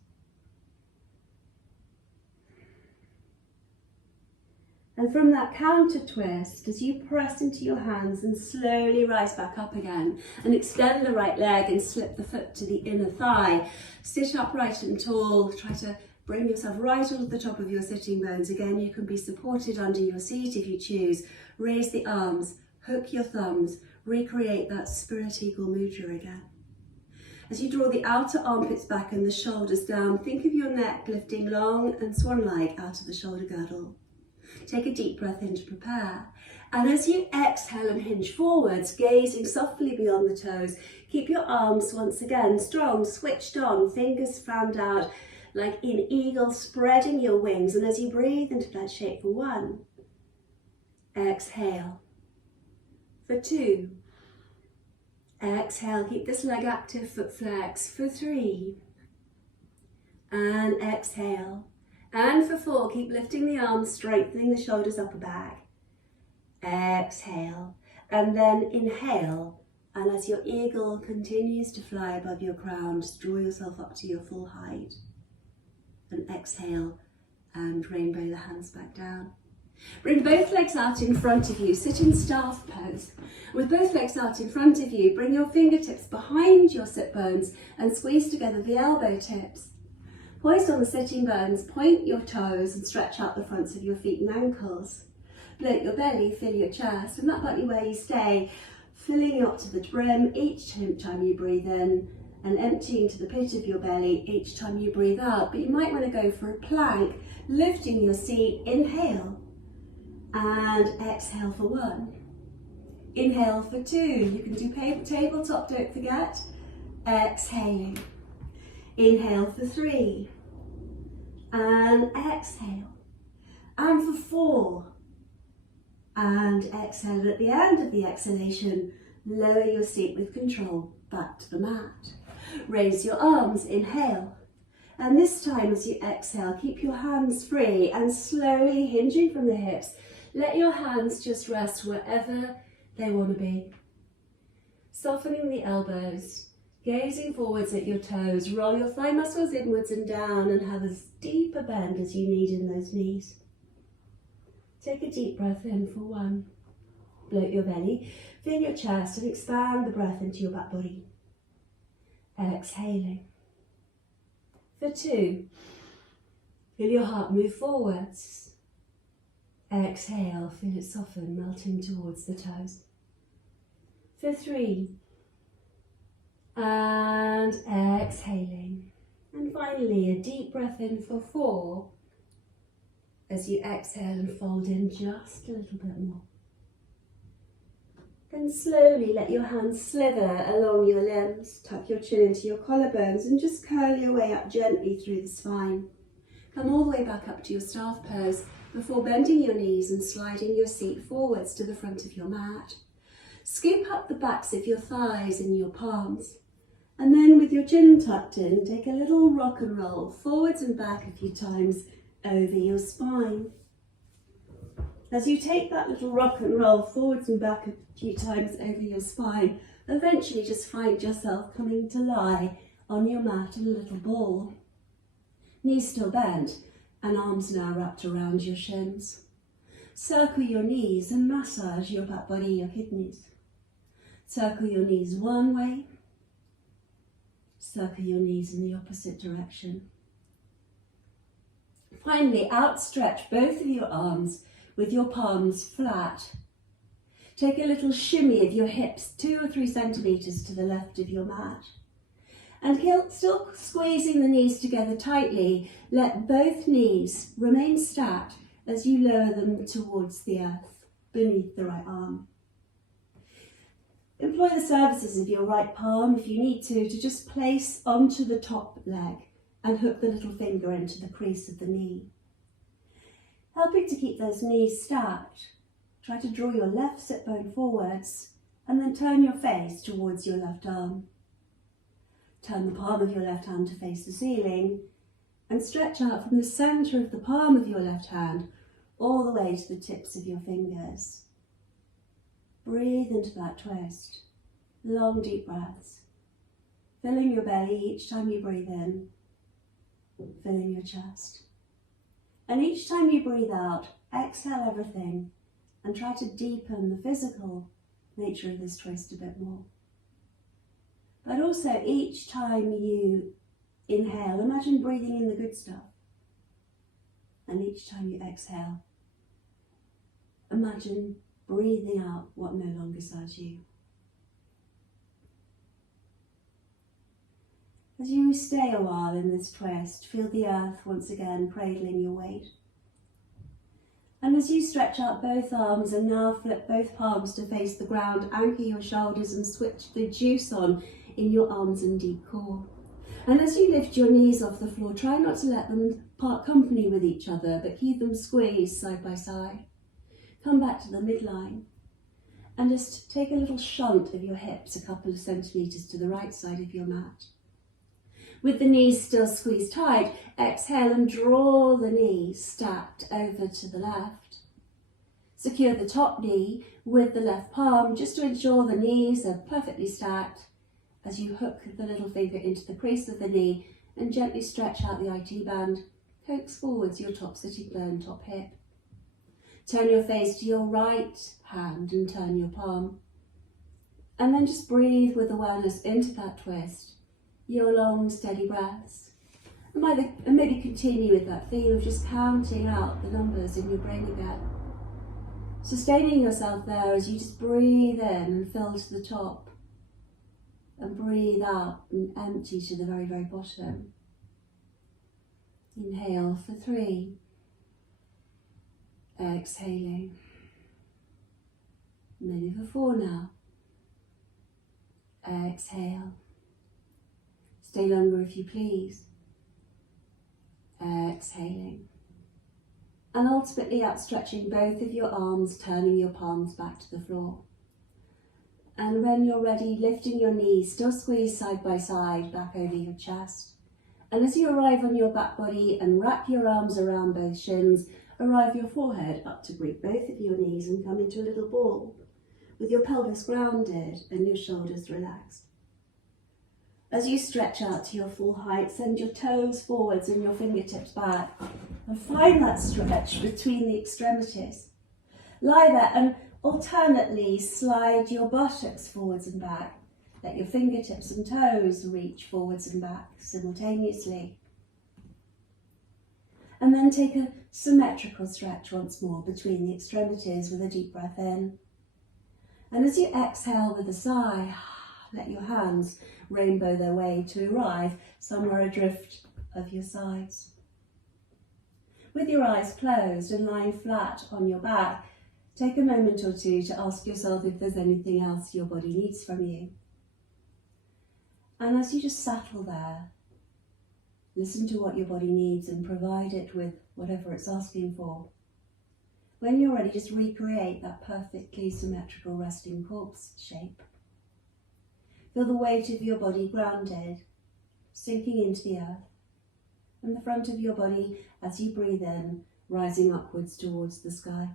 And from that counter twist, as you press into your hands and slowly rise back up again and extend the right leg and slip the foot to the inner thigh, sit upright and tall, try to bring yourself right onto the top of your sitting bones. Again, you can be supported under your seat if you choose. Raise the arms, hook your thumbs, recreate that spirit eagle mudra again. As you draw the outer armpits back and the shoulders down, think of your neck lifting long and swan-like out of the shoulder girdle. Take a deep breath in to prepare. And as you exhale and hinge forwards, gazing softly beyond the toes, keep your arms once again strong, switched on, fingers fanned out, like in eagle, spreading your wings. And as you breathe into that shape for 1, exhale. For 2, exhale, keep this leg active, foot flex. For 3, and exhale. And for 4, keep lifting the arms, strengthening the shoulders, upper back. Exhale. And then inhale. And as your eagle continues to fly above your crown, just draw yourself up to your full height. And exhale. And rainbow the hands back down. Bring both legs out in front of you. Sit in staff pose. With both legs out in front of you, bring your fingertips behind your sit bones and squeeze together the elbow tips. Poised on the sitting bones, point your toes and stretch out the fronts of your feet and ankles. Bloat your belly, fill your chest, and that might be where you stay, filling you up to the brim each time you breathe in and emptying to the pit of your belly each time you breathe out. But you might want to go for a plank, lifting your seat, inhale, and exhale for 1. Inhale for 2. You can do tabletop, don't forget. Exhaling. Inhale for 3, and exhale, and for 4, and exhale. At the end of the exhalation, lower your seat with control back to the mat. Raise your arms, inhale, and this time as you exhale, keep your hands free and slowly hinging from the hips. Let your hands just rest wherever they want to be. Softening the elbows. Gazing forwards at your toes, roll your thigh muscles inwards and down and have as deep a bend as you need in those knees. Take a deep breath in for 1. Bloat your belly, fill your chest and expand the breath into your back body. Exhaling. For 2, feel your heart move forwards. Exhale, feel it soften, melting towards the toes. For 3, and exhaling. And finally, a deep breath in for 4 as you exhale and fold in just a little bit more. Then slowly let your hands slither along your limbs, tuck your chin into your collarbones and just curl your way up gently through the spine. Come all the way back up to your staff pose before bending your knees and sliding your seat forwards to the front of your mat. Scoop up the backs of your thighs in your palms. And then with your chin tucked in, take a little rock and roll forwards and back a few times over your spine. As you take that little rock and roll forwards and back a few times over your spine, eventually just find yourself coming to lie on your mat in a little ball. Knees still bent and arms now wrapped around your shins. Circle your knees and massage your back body, your kidneys. Circle your knees one way. Circle your knees in the opposite direction. Finally, outstretch both of your arms with your palms flat. Take a little shimmy of your hips 2 or 3 centimetres to the left of your mat. And still squeezing the knees together tightly, let both knees remain stacked as you lower them towards the earth, beneath the right arm. Employ the surfaces of your right palm, if you need to just place onto the top leg and hook the little finger into the crease of the knee. Helping to keep those knees stacked, try to draw your left sit bone forwards and then turn your face towards your left arm. Turn the palm of your left hand to face the ceiling and stretch out from the centre of the palm of your left hand all the way to the tips of your fingers. Breathe into that twist. Long deep breaths. filling your belly each time you breathe in, filling your chest. And each time you breathe out, exhale everything and try to deepen the physical nature of this twist a bit more. But also each time you inhale, imagine breathing in the good stuff. And each time you exhale, imagine breathing out what no longer serves you. As you stay a while in this twist, feel the earth once again cradling your weight. And as you stretch out both arms and now flip both palms to face the ground, anchor your shoulders and switch the juice on in your arms and deep core. And as you lift your knees off the floor, try not to let them part company with each other, but keep them squeezed side by side. Come back to the midline and just take a little shunt of your hips a couple of centimetres to the right side of your mat. With the knees still squeezed tight, exhale and draw the knees stacked over to the left. Secure the top knee with the left palm just to ensure the knees are perfectly stacked as you hook the little finger into the crease of the knee and gently stretch out the IT band. Coax forwards your top sitting bone, top hip. Turn your face to your right hand and turn your palm. And then just breathe with awareness into that twist. Your long, steady breaths. And maybe continue with that theme of just counting out the numbers in your brain again. Sustaining yourself there as you just breathe in and fill to the top. And breathe out and empty to the very, very bottom. Inhale for 3. Exhaling. Maybe for 4 now. Exhale. Stay longer if you please. Exhaling. And ultimately outstretching both of your arms, turning your palms back to the floor. And when you're ready, lifting your knees, still squeezed side by side, back over your chest. And as you arrive on your back body and wrap your arms around both shins, arrive your forehead up to greet both of your knees and come into a little ball with your pelvis grounded and your shoulders relaxed. As you stretch out to your full height, send your toes forwards and your fingertips back and find that stretch between the extremities. Lie there and alternately slide your buttocks forwards and back. Let your fingertips and toes reach forwards and back simultaneously. And then take a symmetrical stretch once more between the extremities with a deep breath in. And as you exhale with a sigh, let your hands rainbow their way to arrive somewhere adrift of your sides. With your eyes closed and lying flat on your back, take a moment or two to ask yourself if there's anything else your body needs from you. And as you just settle there, listen to what your body needs and provide it with whatever it's asking for. When you're ready, just recreate that perfectly symmetrical resting corpse shape. Feel the weight of your body grounded, sinking into the earth, and the front of your body, as you breathe in, rising upwards towards the sky.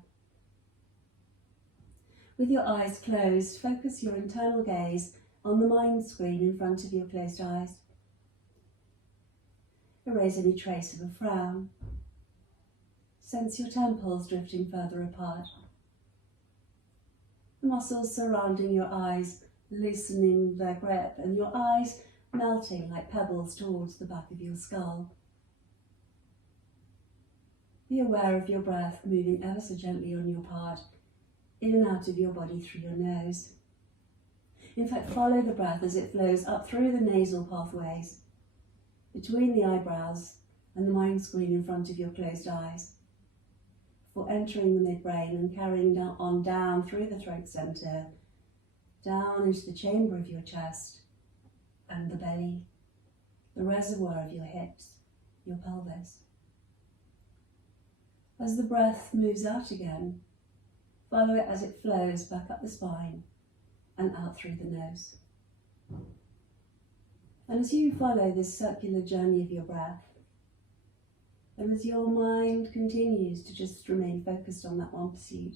With your eyes closed, focus your internal gaze on the mind screen in front of your closed eyes. Erase any trace of a frown. Sense your temples drifting further apart. The muscles surrounding your eyes loosening their grip and your eyes melting like pebbles towards the back of your skull. Be aware of your breath moving ever so gently on your part, in and out of your body through your nose. In fact, follow the breath as it flows up through the nasal pathways, between the eyebrows and the mind screen in front of your closed eyes, before entering the midbrain and carrying on down through the throat centre, down into the chamber of your chest and the belly, the reservoir of your hips, your pelvis. As the breath moves out again, follow it as it flows back up the spine and out through the nose. And as you follow this circular journey of your breath, and as your mind continues to just remain focused on that one pursuit,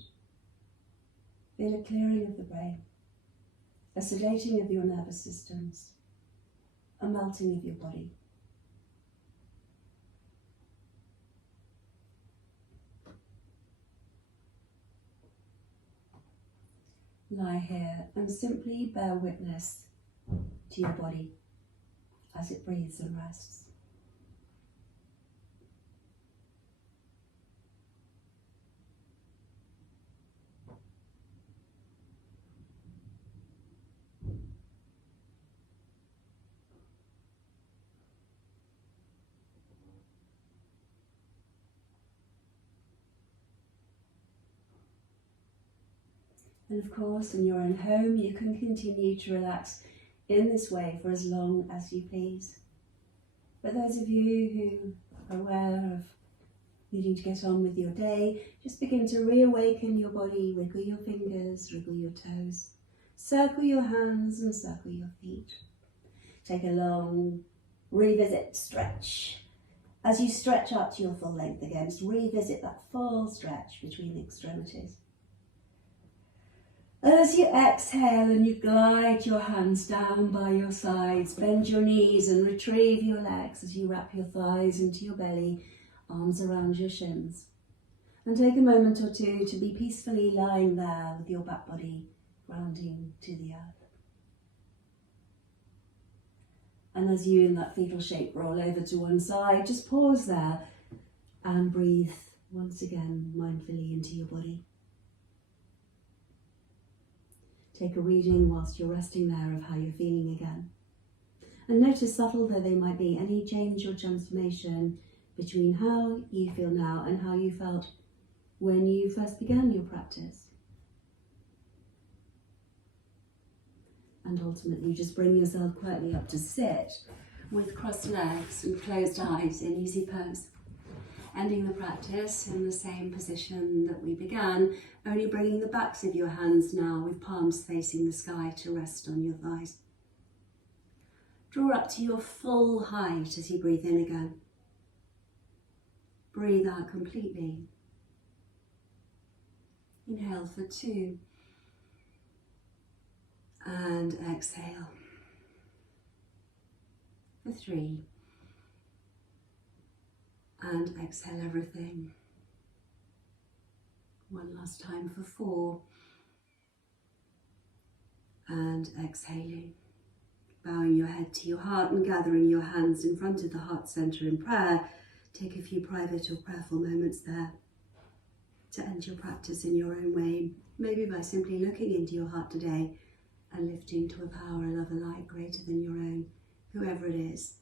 feel a clearing of the brain, a sedating of your nervous systems, a melting of your body. Lie here and simply bear witness to your body as it breathes and rests. And of course, in your own home, you can continue to relax in this way for as long as you please. But those of you who are aware of needing to get on with your day, just begin to reawaken your body, wiggle your fingers, wriggle your toes, circle your hands and circle your feet. Take a long revisit stretch. As you stretch out to your full length again, just revisit that full stretch between the extremities. As you exhale and you glide your hands down by your sides, bend your knees and retrieve your legs as you wrap your thighs into your belly, arms around your shins. And take a moment or two to be peacefully lying there with your back body grounding to the earth. And as you in that fetal shape roll over to one side, just pause there and breathe once again mindfully into your body. Take a reading whilst you're resting there of how you're feeling again. And notice, subtle though they might be, any change or transformation between how you feel now and how you felt when you first began your practice. And ultimately just bring yourself quietly up to sit with crossed legs and closed eyes in easy pose. Ending the practice in the same position that we began, only bringing the backs of your hands now with palms facing the sky to rest on your thighs. Draw up to your full height as you breathe in again. Breathe out completely. Inhale for 2. And exhale for 3. And exhale everything. One last time for 4. And exhaling. Bowing your head to your heart and gathering your hands in front of the heart center in prayer. Take a few private or prayerful moments there to end your practice in your own way. Maybe by simply looking into your heart today and lifting to a power, a love, a light greater than your own, whoever it is,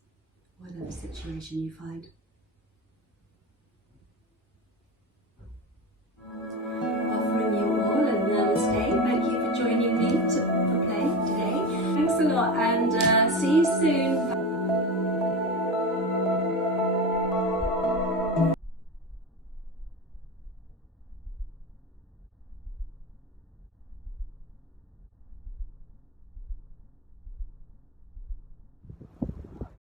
whatever situation you find.